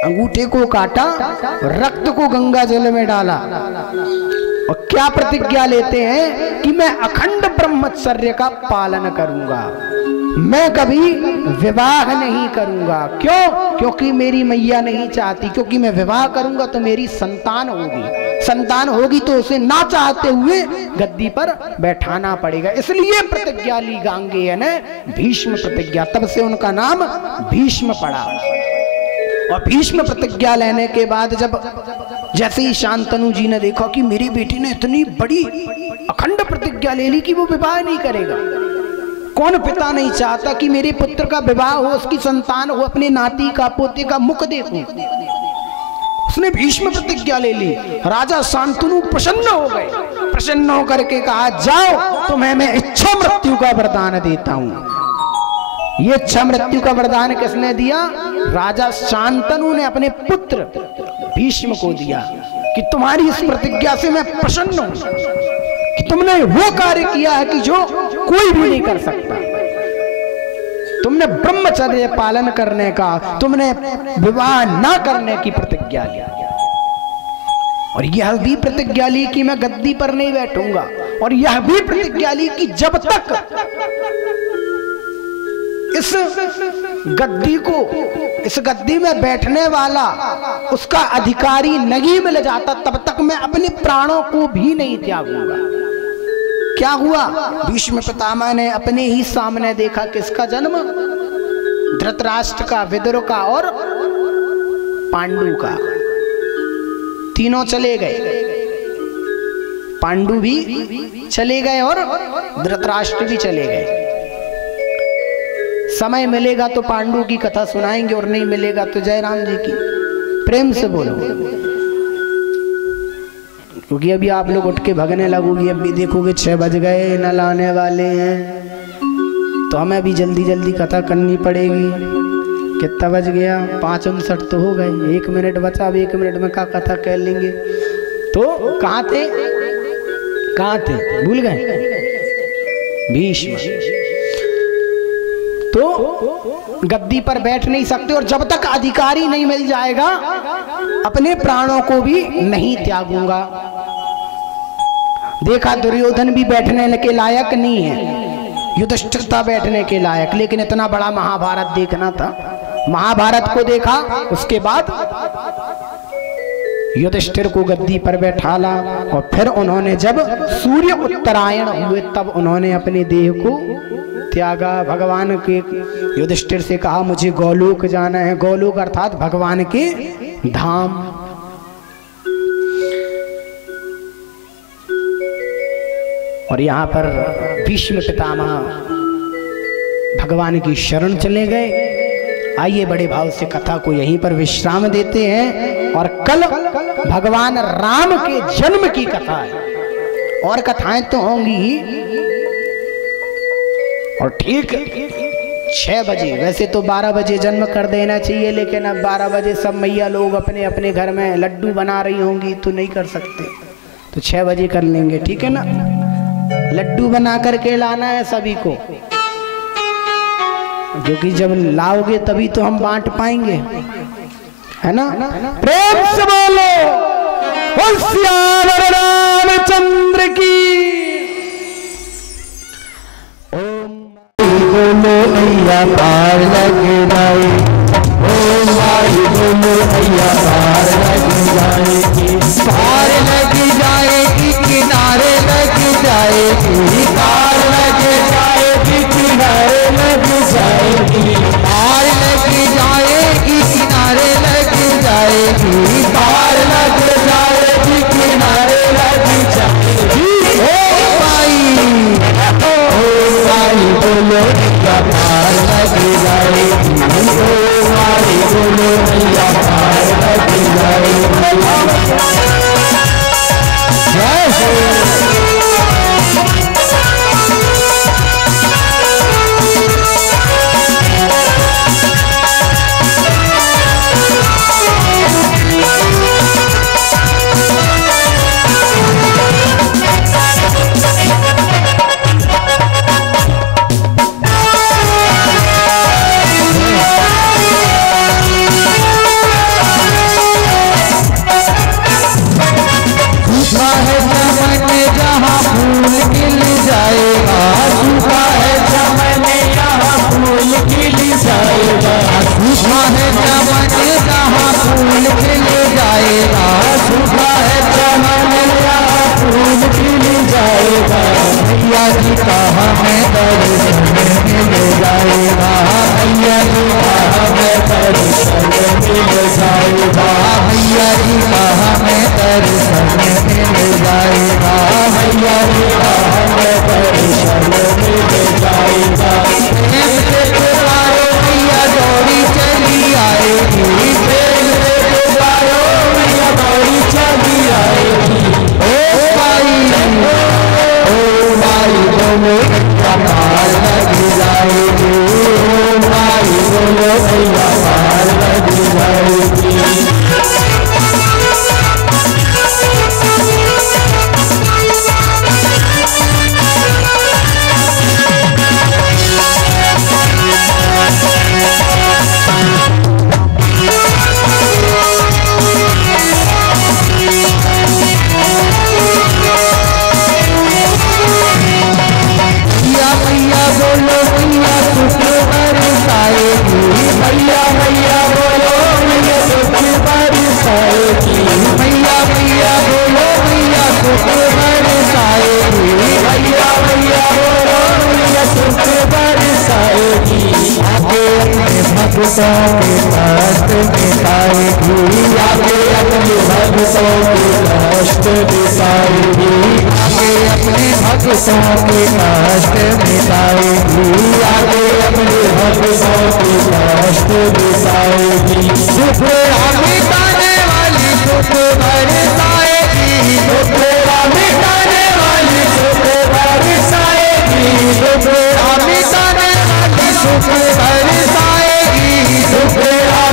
अंगूठे को काटा, रक्त को गंगा जल में डाला और क्या प्रतिज्ञा लेते हैं कि मैं अखंड ब्रह्मचर्य का पालन करूंगा, मैं कभी विवाह नहीं करूंगा। क्यों? क्योंकि मेरी मैया नहीं चाहती, क्योंकि मैं विवाह करूंगा तो मेरी संतान होगी, संतान होगी तो उसे ना चाहते हुए गद्दी पर बैठाना पड़ेगा। इसलिए प्रतिज्ञा ली गांगेय ने, भीष्म प्रतिज्ञा। तब से उनका नाम भीष्म पड़ा। और भीष्म प्रतिज्ञा लेने के बाद जब जैसे ही शांतनु जी ने देखा कि मेरी बेटी ने इतनी बड़ी अखंड प्रतिज्ञा ले ली कि वो विवाह नहीं करेगा। कौन पिता नहीं चाहता कि मेरे पुत्र का विवाह हो, उसकी संतान हो, अपने नाती का पोते का मुख देखूं। उसने भीष्म प्रतिज्ञा ले ली। राजा शांतनु प्रसन्न हो गए। प्रसन्न होकर के कहा जाओ तुम्हें मैं इच्छा मृत्यु का वरदान देता हूं। ये इच्छा मृत्यु का वरदान किसने दिया? राजा शांतनु ने अपने पुत्र भीष्म को दिया कि तुम्हारी इस प्रतिज्ञा से मैं प्रसन्न हूं कि तुमने वो कार्य किया है कि जो कोई भी नहीं कर सकता। तुमने ब्रह्मचर्य पालन करने का, तुमने विवाह ना करने की प्रतिज्ञा ली। और यह भी प्रतिज्ञा ली कि मैं गद्दी पर नहीं बैठूंगा, और यह भी प्रतिज्ञा ली कि जब तक इस गद्दी में बैठने वाला उसका अधिकारी नहीं मिल जाता तब तक मैं अपने प्राणों को भी नहीं त्यागूंगा। क्या हुआ? भीष्म पितामह ने अपने ही सामने देखा किसका जन्म? धृतराष्ट्र का, विदुर का और पांडु का। तीनों चले गए, पांडु भी चले गए और धृतराष्ट्र भी चले गए। समय मिलेगा तो पांडु की कथा सुनाएंगे और नहीं मिलेगा तो जयराम जी की। प्रेम से बोलो, क्योंकि अभी आप लोग उठ के भगने लगोगी। अभी देखोगे 6 बज गए, नल आने वाले हैं, तो हमें अभी जल्दी जल्दी कथा करनी पड़ेगी। कितना बज गया? 5:59 तो हो गए, 1 मिनट बचा। अब 1 मिनट में क्या कथा कर लेंगे? तो कहाँ थे? भूल गए? भीष्म तो गद्दी पर बैठ नहीं सकते, और जब तक अधिकारी नहीं मिल जाएगा अपने प्राणों को भी नहीं त्यागूंगा। देखा दुर्योधन भी बैठने के लायक नहीं है, युधिष्ठिर था बैठने के लायक, लेकिन इतना बड़ा महाभारत देखना था। महाभारत को देखा, उसके बाद युधिष्ठिर को गद्दी पर बैठाला, और फिर उन्होंने जब सूर्य उत्तरायण हुए तब उन्होंने अपने देह को त्यागा। भगवान के युधिष्ठिर से कहा मुझे गोलोक जाना है। गोलोक अर्थात भगवान के धाम। और यहाँ पर भीष्म पितामह भगवान की शरण चले गए। आइए बड़े भाव से कथा को यहीं पर विश्राम देते हैं, और कल भगवान राम के जन्म की कथा है। और कथाएं तो होंगी, और ठीक 6 बजे, वैसे तो 12 बजे जन्म कर देना चाहिए, लेकिन अब 12 बजे सब मैया लोग अपने अपने घर में लड्डू बना रही होंगी तो नहीं कर सकते, तो 6 बजे कर लेंगे, ठीक है ना? लड्डू बना करके लाना है सभी को, क्योंकि जब लाओगे तभी तो हम बांट पाएंगे, है ना? प्रेम से बोलो श्याम रामचंद्र की। बोलो भैया पार लग जाए, ओ भाई बोलो भैया पार लग जाएगी, पार लग जाएगी, किनारे लग जाएगी, पार लग जाएगी, किनारे लग जाएगी, पार लग जाएगी, किनारे लग जाएगी, पार लग जाएगी, किनारे लग जाएगी। ओ भाई बोलो भैया पार लग जाएगी, ओ भाई बोलो भैया पार लग जाएगी। जय हो। बोलो मैया सुख बरसाएगी, मैया मैया बोलो मैया सुख बरसाएगी, मैया मैया बोलो मैया सुख बरसाएगी, मैया मैया बोलो मैया सुख बरसाएगी। आगे अपने भक्तों के कष्ट मिटाएगी, आगे अपने भक्तों के कष्ट मिटाएगी, आगे अपने भक्तों के कष्ट मिटाएगी, आगे अपने भक्तों के कष्ट मिटाएगी। दुख मिटाने वाली सुख बरसाएगी, दुख मिटाने वाली सुख बरसाएगी, दुख मिटाने वाली सुख बरसाएगी, दुख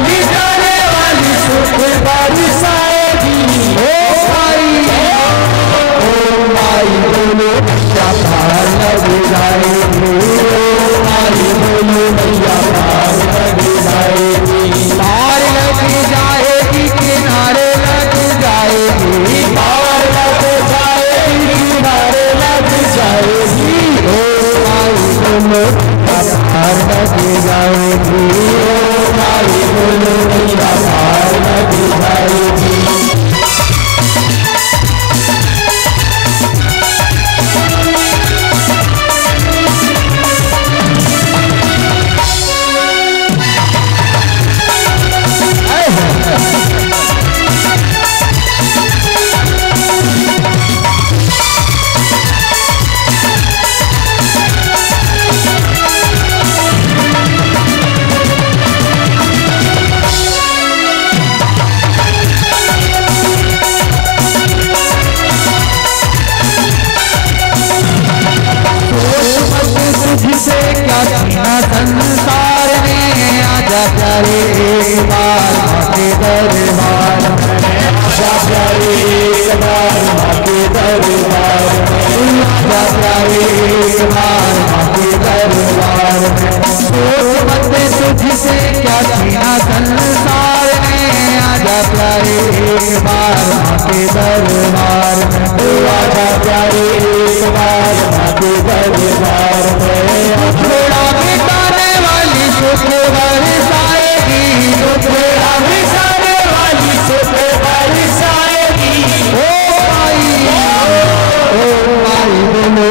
मिटाने वाली सुख बरसाएगी। ओ माई बोलो मैया पार लग जाएगी, ओ माई बोलो मैया पार लग जाएगी, पार लग जाएगी किनारे लग जाएगी, पार लग जाएगी किनारे लग जाएगी। ओ माई बोलो पार लग जाएगी, ओ माई बोलो मैया पार लग जाएगी। तुझसे क्या छीना संसार में, आजा प्यारे एक बार माँ के दरबार में, आजा प्यारे एक बार माँ के दरबार में, आजा प्यारे एक बार माँ के दरबार में। सोच मत तुझसे क्या छीना संसार में, आजा प्यारे एक बार माँ के दरबार में, आजा प्यारे एक बार माँ के दरबार में। थोड़ा मिटाने वाली सुख बरसाएगी, थोड़ा मिटाने वाली सुख बरसाएगी। ओ माई बोलो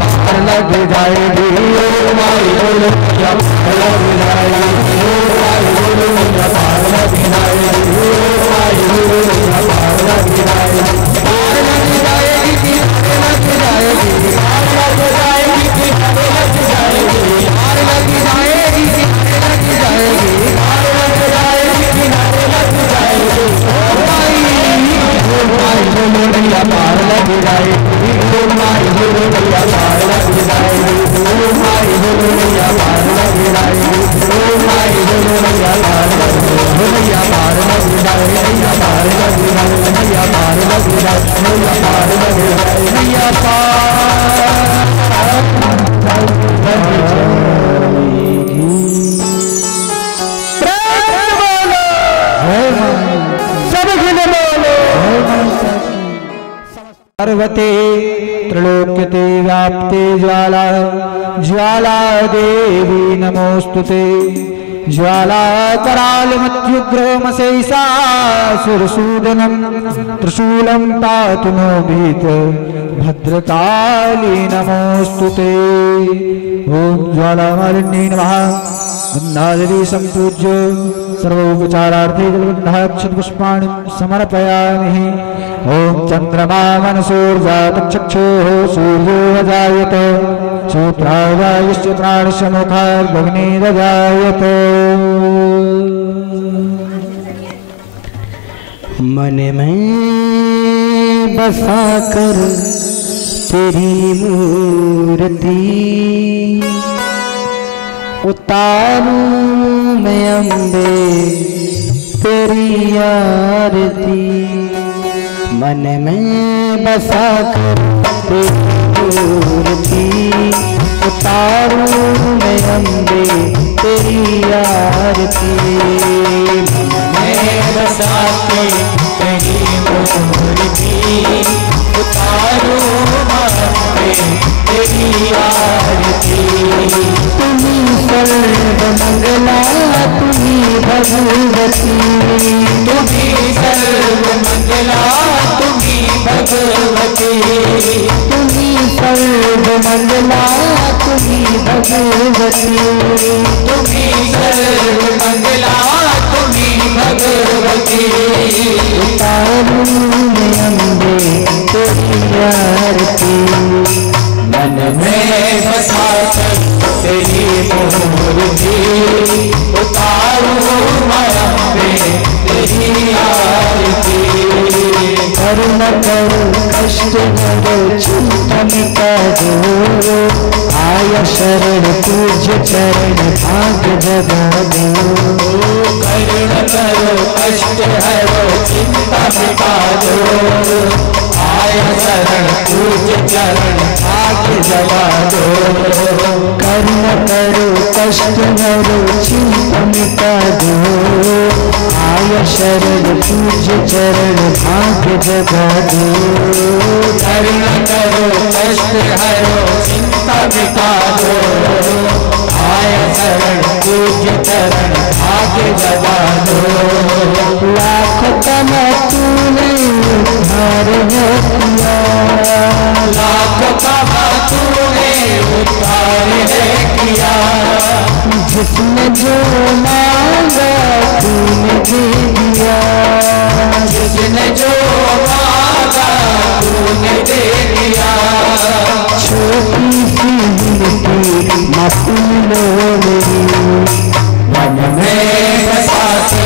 पार लग जाएगी, ओ माई बोलो पार लग जाएगी, ओ माई बोलो पार लग जाएगी, ओ माई बोलो पार लग जाएगी, पार लग जाएगी, लग जाएगी, पार लग जाएगी, लग जाएगी, पार लग जाएगी, लग जाएगी, पार लग जाएगी, लग जाएगी। ओ माई बोलो मैया पार लग जाएगी, ओ माई बोलो मैया पार लग जाएगी, ओ माई बोलो मैया पार लग जाएगी, ओ माई बोलो मैया पार लग जाएगी, मैया पार लग जाएगी, मैया पार लग जाएगी, मैया पार लग जाएगी, मैया पार लग जाएगी, मैया पर्वते त्रिलोक्यते व्याप्ते ज्वाला ज्वाला देवी नमोस्तुते, ज्वाला करालमत्युग्रमशेषासुरसूदनं त्रिशूलं पातु नो भीत भद्रकाली नमोस्तुते। ओम ज्वालामालिन्यै नमः। गन्धादेवी संपूज्य सर्वोपचारार्थे जलगन्धाक्षतपुष्पाणि समर्पयामि। ओम चंद्रमा मनसोर्जातचक्षुः सूर्यो अजायत सूत्रावायुश्च प्राणस्य मुखार्ग्निरजायत। मन में बसा कर तेरी मूर्ति उतारूं मैं अम्बे तेरी आरती। मन में बसा कर तेरी मूर्ति उतारूं मैं अम्बे तेरी आरती। मन में बसा के तेरी मूर्ति उतारूं मैं अम्बे तेरी आरती। सर्वमंगला तुम्ही भगवती, तुम्ही सर्वमंगला तुम्ही भगवती, तुम्ही सर्वमंगला तुम्ही भगवती, तुम्ही सर्वमंगला तुम्ही भगवती। उतारूं मैं अम्बे तेरी आरती, मन में बसा कर तेरी मूर्ति, उतारूं मैं अम्बे तेरी आरती। करुण करो कष्ट करो चिंता मिटा दो, आया शरण पूज्य चरण भाग्य जगा दो। करुण करो कष्ट हरो चिंता मिटा दो, आया शरण पूज्य चरण भाग्य जगा दो। करुण करो कष्ट हरो चिंता मिटा दो, आया शरण पूज्य चरण भाग्य जगा दो। करुण करो कष्ट हरो चिंता मिटा दो, आया शरण पूज्य चरण भाग्य जगा दो। लाख कमा तूने उद्धार है किया, लाख कमा तूने उद्धार है किया, जिसने जो मांगा तूने दे दिया, जिसने जो मांगा तूने दे दिया। छोटी सी मिनती मासूम मेरी, मन में बसा के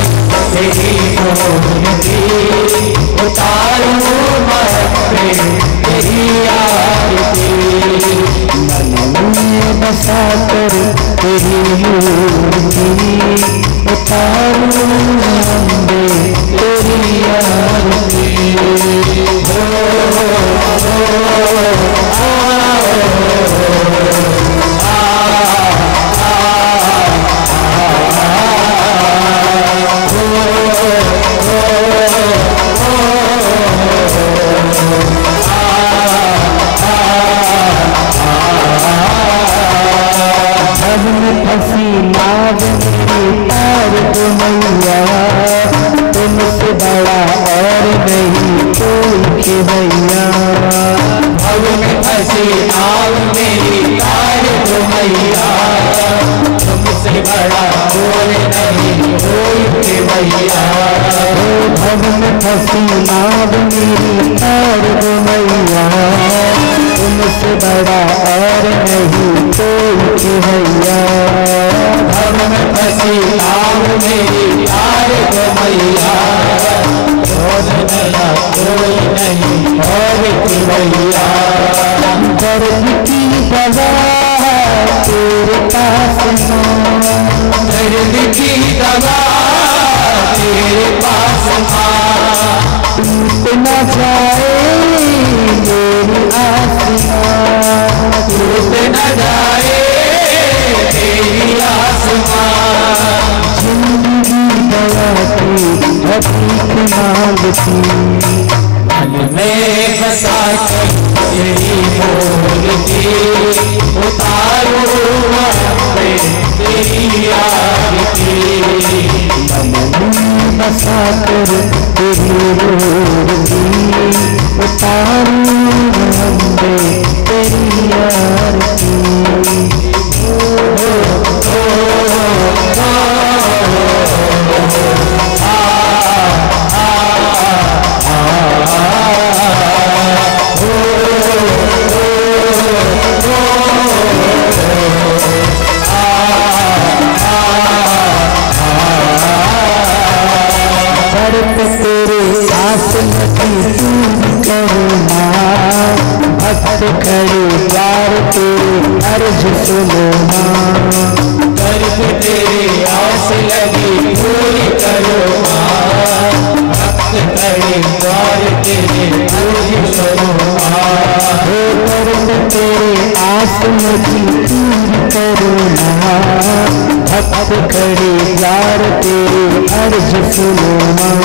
तेरी मूर्ति, उतारूं मैं अम्बे तेरी आरती। मन में बसा कर तेरी मूर्ति, उतारूं मैं अम्बे तेरी आरती। फंसी नाव मेरी तार दो मैया, तुमसे बड़ा और नहीं कोई के भैया। भव में फंसी नाव मेरी तार दो मैया, तुमसे बड़ा कोई नहीं कोई के भैया। भव में फंसी नाव मेरी तार दो मैया, तुमसे बड़ा और नहीं कोई के भैया। भव में फंसी नाव मेरी तार दो मैया, तुमसे बड़ा कोई नहीं और के भैया। दर्द की दवा तेरे पास माँ, दर्द की दवा तेरे पास माँ, टूट न जाए मेरी आसमां, टूट न जाए तेरी आसमां। जिंदगी दवा की भीख मांगती, मन में बसा कर तेरी मूर्ति, उतारूं मैं अम्बे तेरी आरती। मन में बसा कर तेरी मूर्ति, उतारूं मैं अम्बे तेरी आरती। तेरे आस लगी पूरी करुणा, भक्त खड़े द्वार तेरे अर्ज सुनो माँ। दर्द तेरे आस लगी पूरी करो माँ, भक्त खड़े द्वार तेरे अर्ज सुनो माँ। हे दर्द तेरे आस लगी पूरी करुणा, भक्त खड़े द्वार तेरे अर्ज सुनो माँ।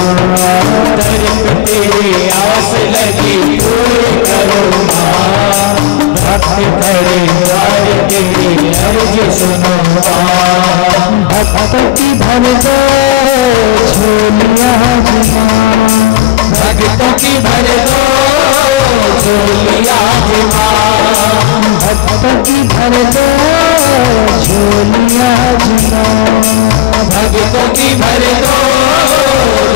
दर्द तेरे आस लगी पूरी करो माँ, भक्त खड़े द्वार तेरे अर्ज सुनो माँ। भक्तों की भर दो झोलियां जुमा, भक्तों की भर दो झोलियां जुमा, भक्तों की भर दो झोलियां जुमा, भक्तों की भर दो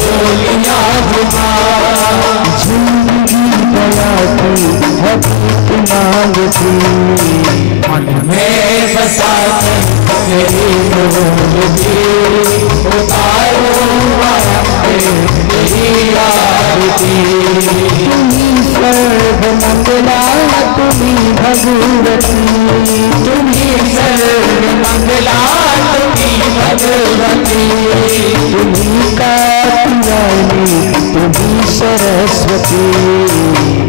झोलियां जुमा। जिंदगी दया की भक्त मांगती, मन में बसा तेरी मूर्ति, उतारो तेरी आरती। तुम्ही सर्व मंगला तुम्ही भगवती, तुम्ही सर्व मंगला तुम्ही भगवती, तुम्ही कात्यायनी तुम्ही सरस्वती।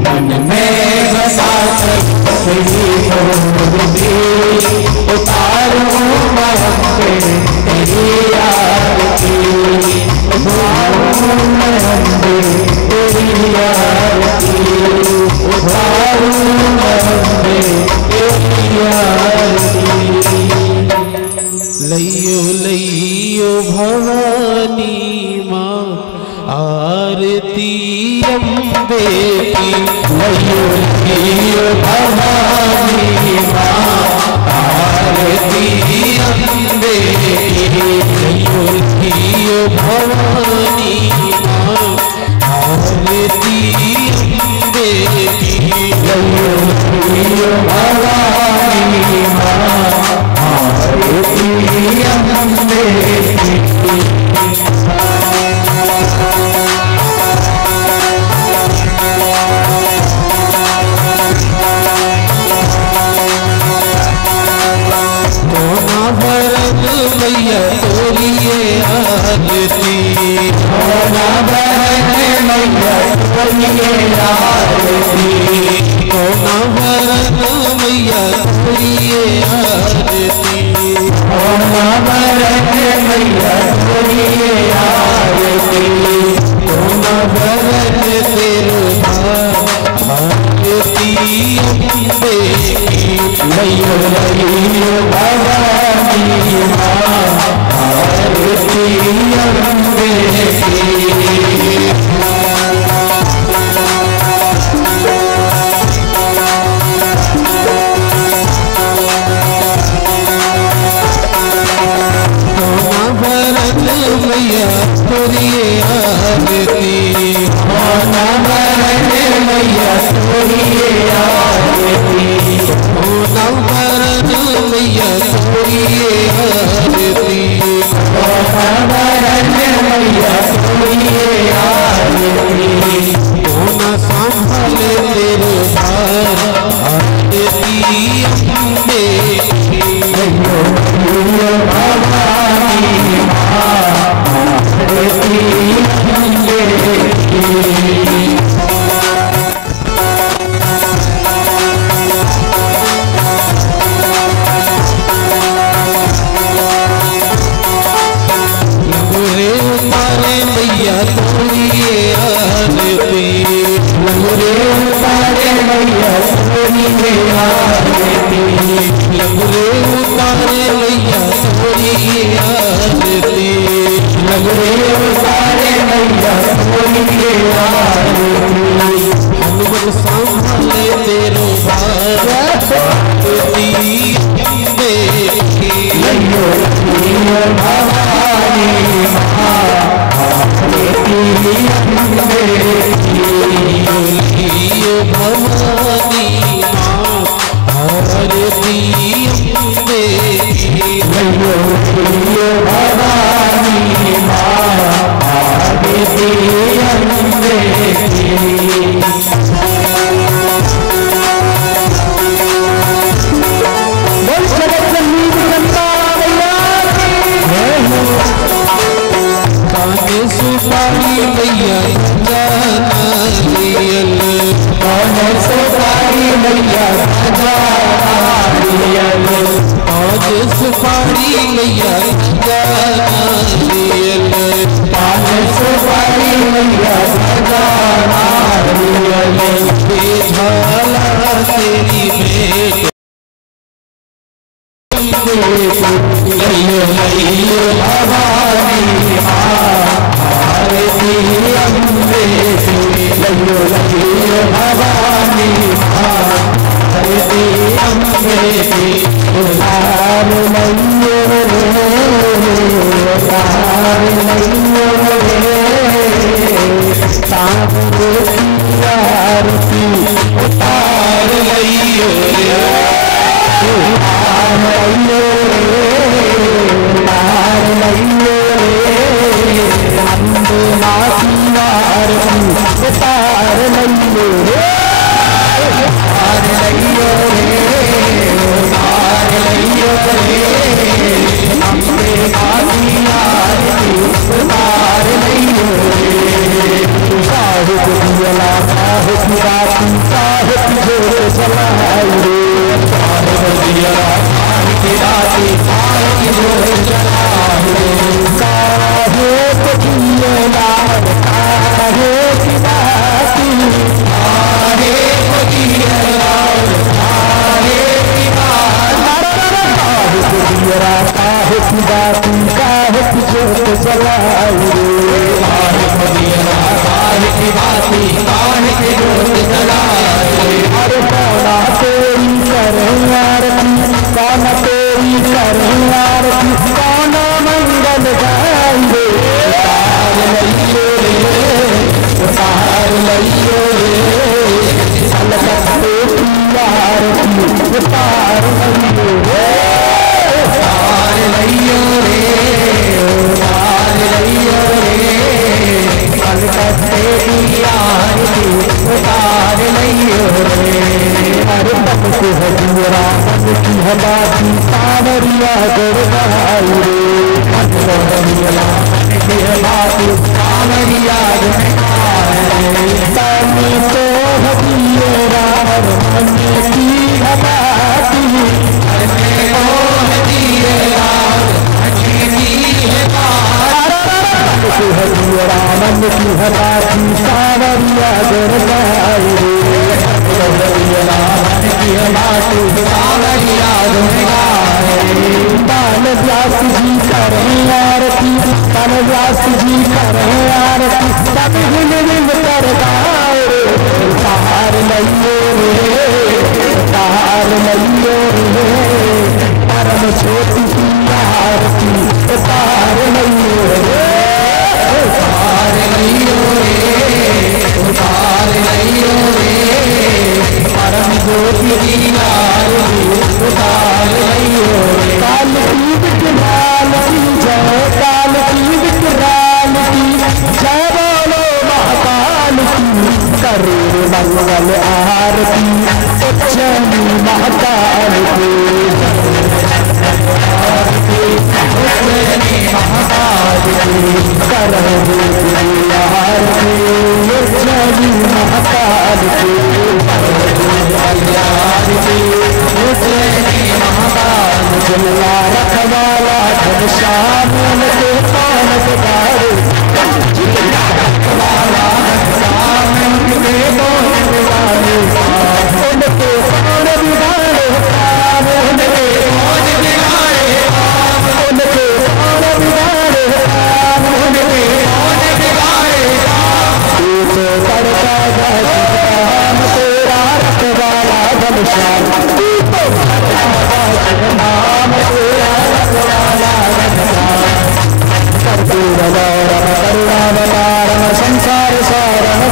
मन में बसा तेरी मूर्ति, उतारो तेरी आरती, उतारो तेरी आरती, उतारो तेरी आरती। लइयो लइयो भवानी माँ आरती अम्बे की, लइयो लइयो भवानी माँ आरती अम्बे की, लइयो लइयो भवानी माँ आरती अम्बे की, लइयो लइयो भवानी माँ आरती अम्बे की। मैया तोरिए आरती, भोला बहन मैया तोरिए आरती, कोना भरत मैया तोरिए आरती, भोला बहन मैया तोरिए आरती, कोना भरत तेरो आरती अम्बे की, लइयो लइयो भवानी माँ आरती अम्बे की। कोना भरत मैया तोरिए आरती, कोना बहन मैया तोरिए आरती, कोना भरत मैया तोरिए आरती, कोना बहन मैया तोरिए आरती, कोना संभाले तेरे भार आरती अम्बे की, लइयो लइयो भवानी माँ आरती अम्बे की। लंगूरे उतारे मैया तोरिए आरती, लंगूरे उतारे मैया तोरिए आरती, लंगूरे उतारे मैया तोरिए आरती, लंगूरे उतारे मैया तोरिए आरती, हनुमत संभाले तेरो भार आरती अम्बे की, लइयो लइयो भवानी माँ आरती अम्बे की। लइयो भवानी माँ आरती अम्बे की, लइयो लइयो भवानी माँ आरती अम्बे की। बोल जगत संगीत गंगा मैया की। काने सुपारी मैया जाना लियल, काने सुपारी मैया जाना लियल, आज सुपारी मैया जाना लियल, काने सुपारी मैया जाना लियल, बेझाला तेरी भेंट लइयो लइयो भवानी आरती अम्बे की लइयो लइयो भवानी आरती अम्बे की तार लइयो रे तार लइयो रे सांवरे की आरती तार लइयो रे तार लइयो रे अम्बे माँ की आरती तार लइयो रे तार लइयो रे तार लइयो रे अम्बे माँ की आरती तार लइयो रे साहिब दियला साहिब राती साहिब जोर जलाई रे साहिब दियला साहिब राती साहिब जोर जलाई रे साहिब दियला साहिब राती साहिब दियला साहिब दियरा साहिब राती साहिब जोर जलाई रे साहिब दियला साहिब राती साहिब जोर जलाई रे अरे कौना तेरी करें आरती कौना तेरी करें आरती कौना मंगल गाएंगे तार लइयो रे तार लइयो रे अलकते की आरती तार लइयो रे तार लइयो रे तार लइयो रे अलकते की आरती तार लइयो रे अरे तब से हजूरा मन की हमारी सावरिया गड़बड़ाई रे सावरिया हमारी सावरिया गड़बड़ाई सामने तो हजूरा मन की हमारी हजूरा मन की हमारी सावरिया गड़बड़ाई रे बाल व्यास जी करें आरती बाल व्यास जी करें आरती सब हिल हिल कर गाओ तार लइयो रे तार लइयो रे परम छोटी की आरती तार लइयो रे तार लइयो रे तार लइयो रे परम ज्योति की आरती तार लइयो रे काल की विकराल की जय काल की विकराल की जय बोलो महाकाल की करे मंगल आरती उज्जैनी महाकाल की उज्जैनी महाकाल की करे आरती उज्जैनी महाकाल की जिला रखवाला घनश्याम के पान बिगाड़े जिला रखवाला घनश्याम के पान बिगाड़े उनके पान बिगाड़े उनके पान बिगाड़े उनके पान बिगाड़े उनके पान बिगाड़े करता नाम तेरा रखवाला घनश्याम नाम तेरा रखवाला घनश्याम कर्पूर गौरव करुणावतारम संसार सारम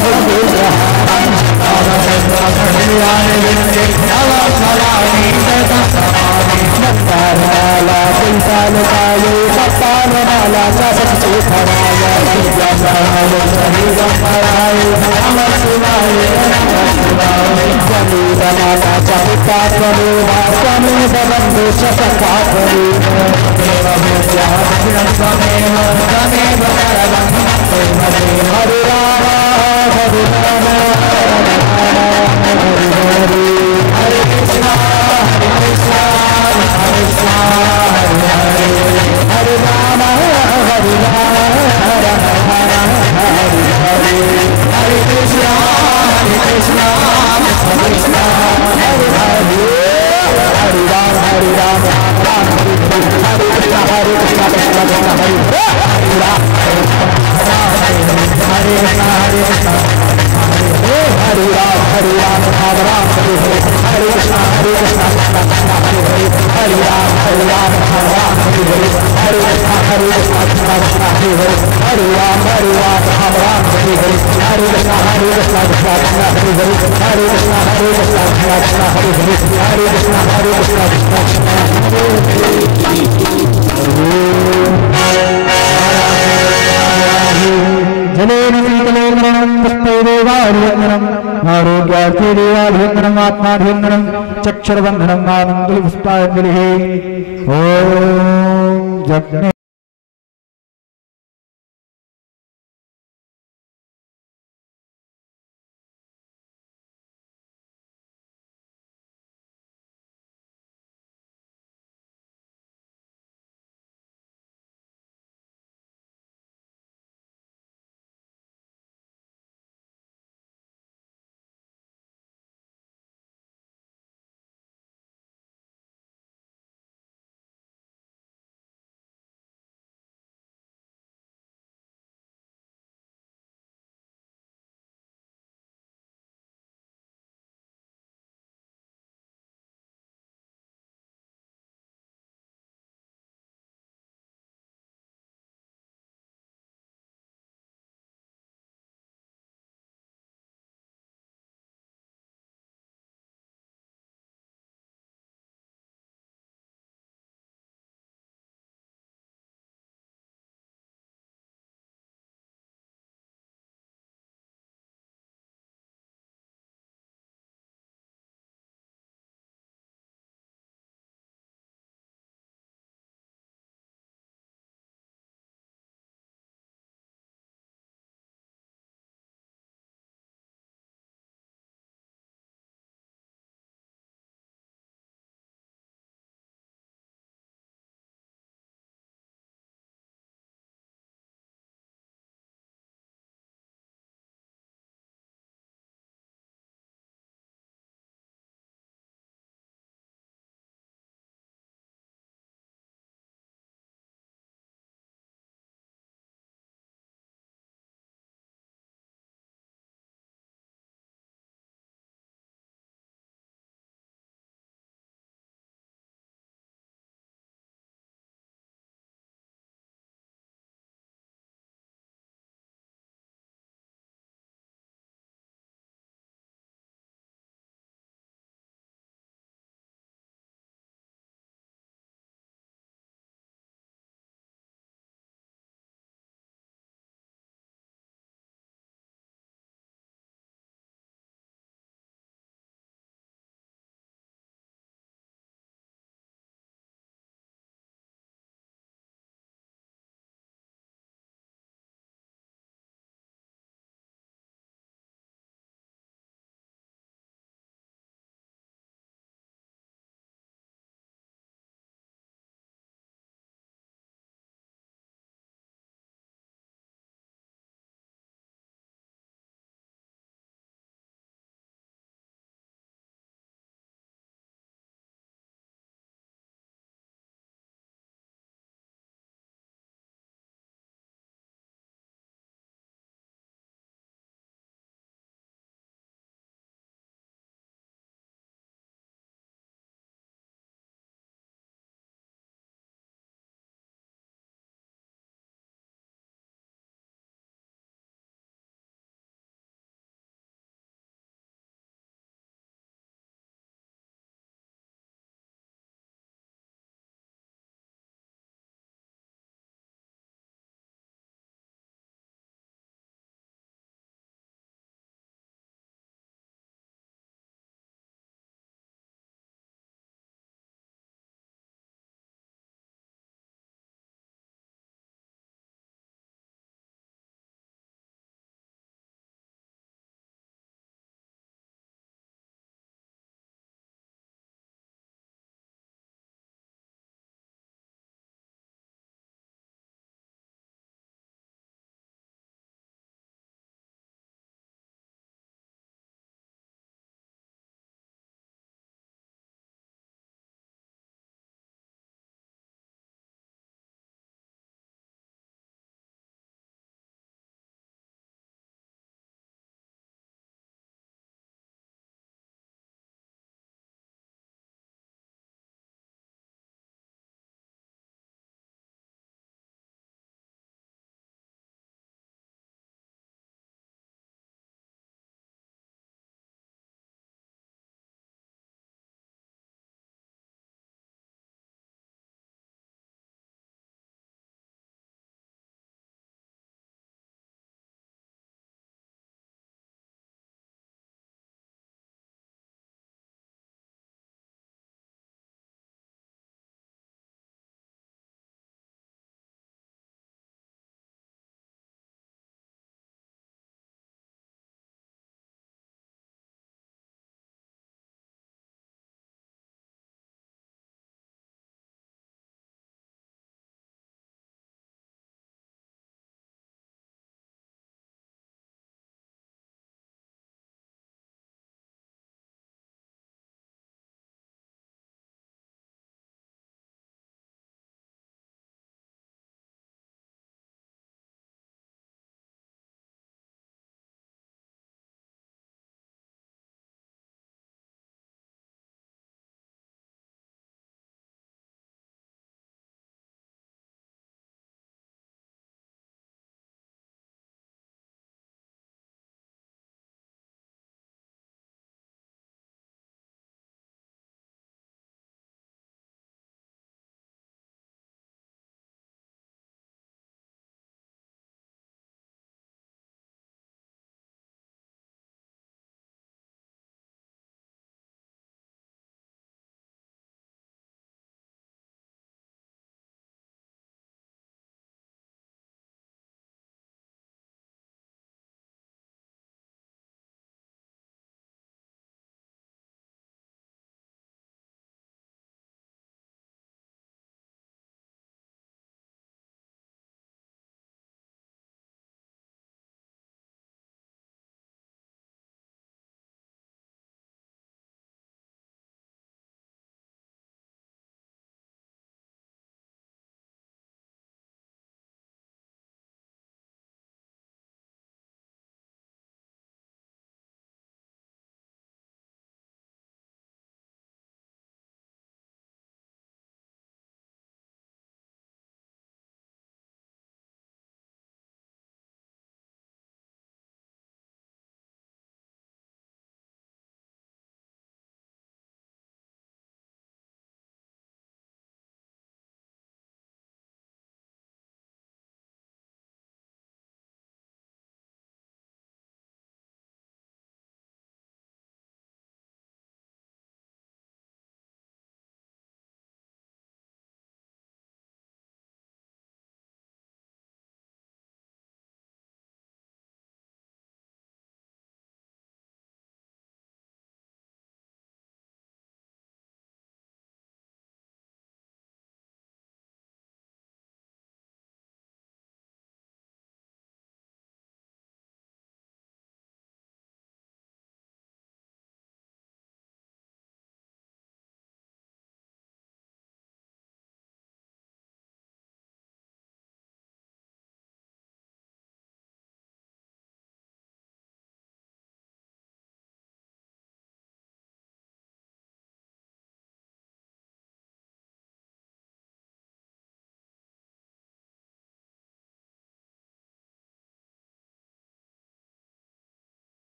मंदारमाला कुंतालकाये सप्तानमाला सत्सुखराय विद्यासागराय नमः शिवाय नमः शिवाय जमीदनाथा चपिता त्वमेवा त्वमेव बन्धु च सखा त्वमेव विद्याधीनं त्वमेव त्वमेव शरणं हरे राम हरे राम हरे हरे हरे कृष्णा हरे कृष्णा हरे कृष्णा हरे हरे हरे राम हरे राम हरे हरे हरे कृष्णा हरे कृष्णा हरे कृष्णा हरे हरे हरे राम राम हरे हरे हरे कृष्ण कृष्ण कृष्ण हरे हरे हरे राम राम राम हरे हरे हरे कृष्ण कृष्ण कृष्ण हरे हरे हरे कृष्ण कृष्ण कृष्ण हरे हरे हरे कृष्ण कृष्ण कृष्ण जलेन शीतलेन्द्रणं पुष्पैरेवाभिवन्दनम् आरोग्यार्थेरेवाभिवन्दनम् आत्माभिवन्दनम् चक्षुर्बन्धनम् आनन्दपुष्पाञ्जलिः ॐ जग्ने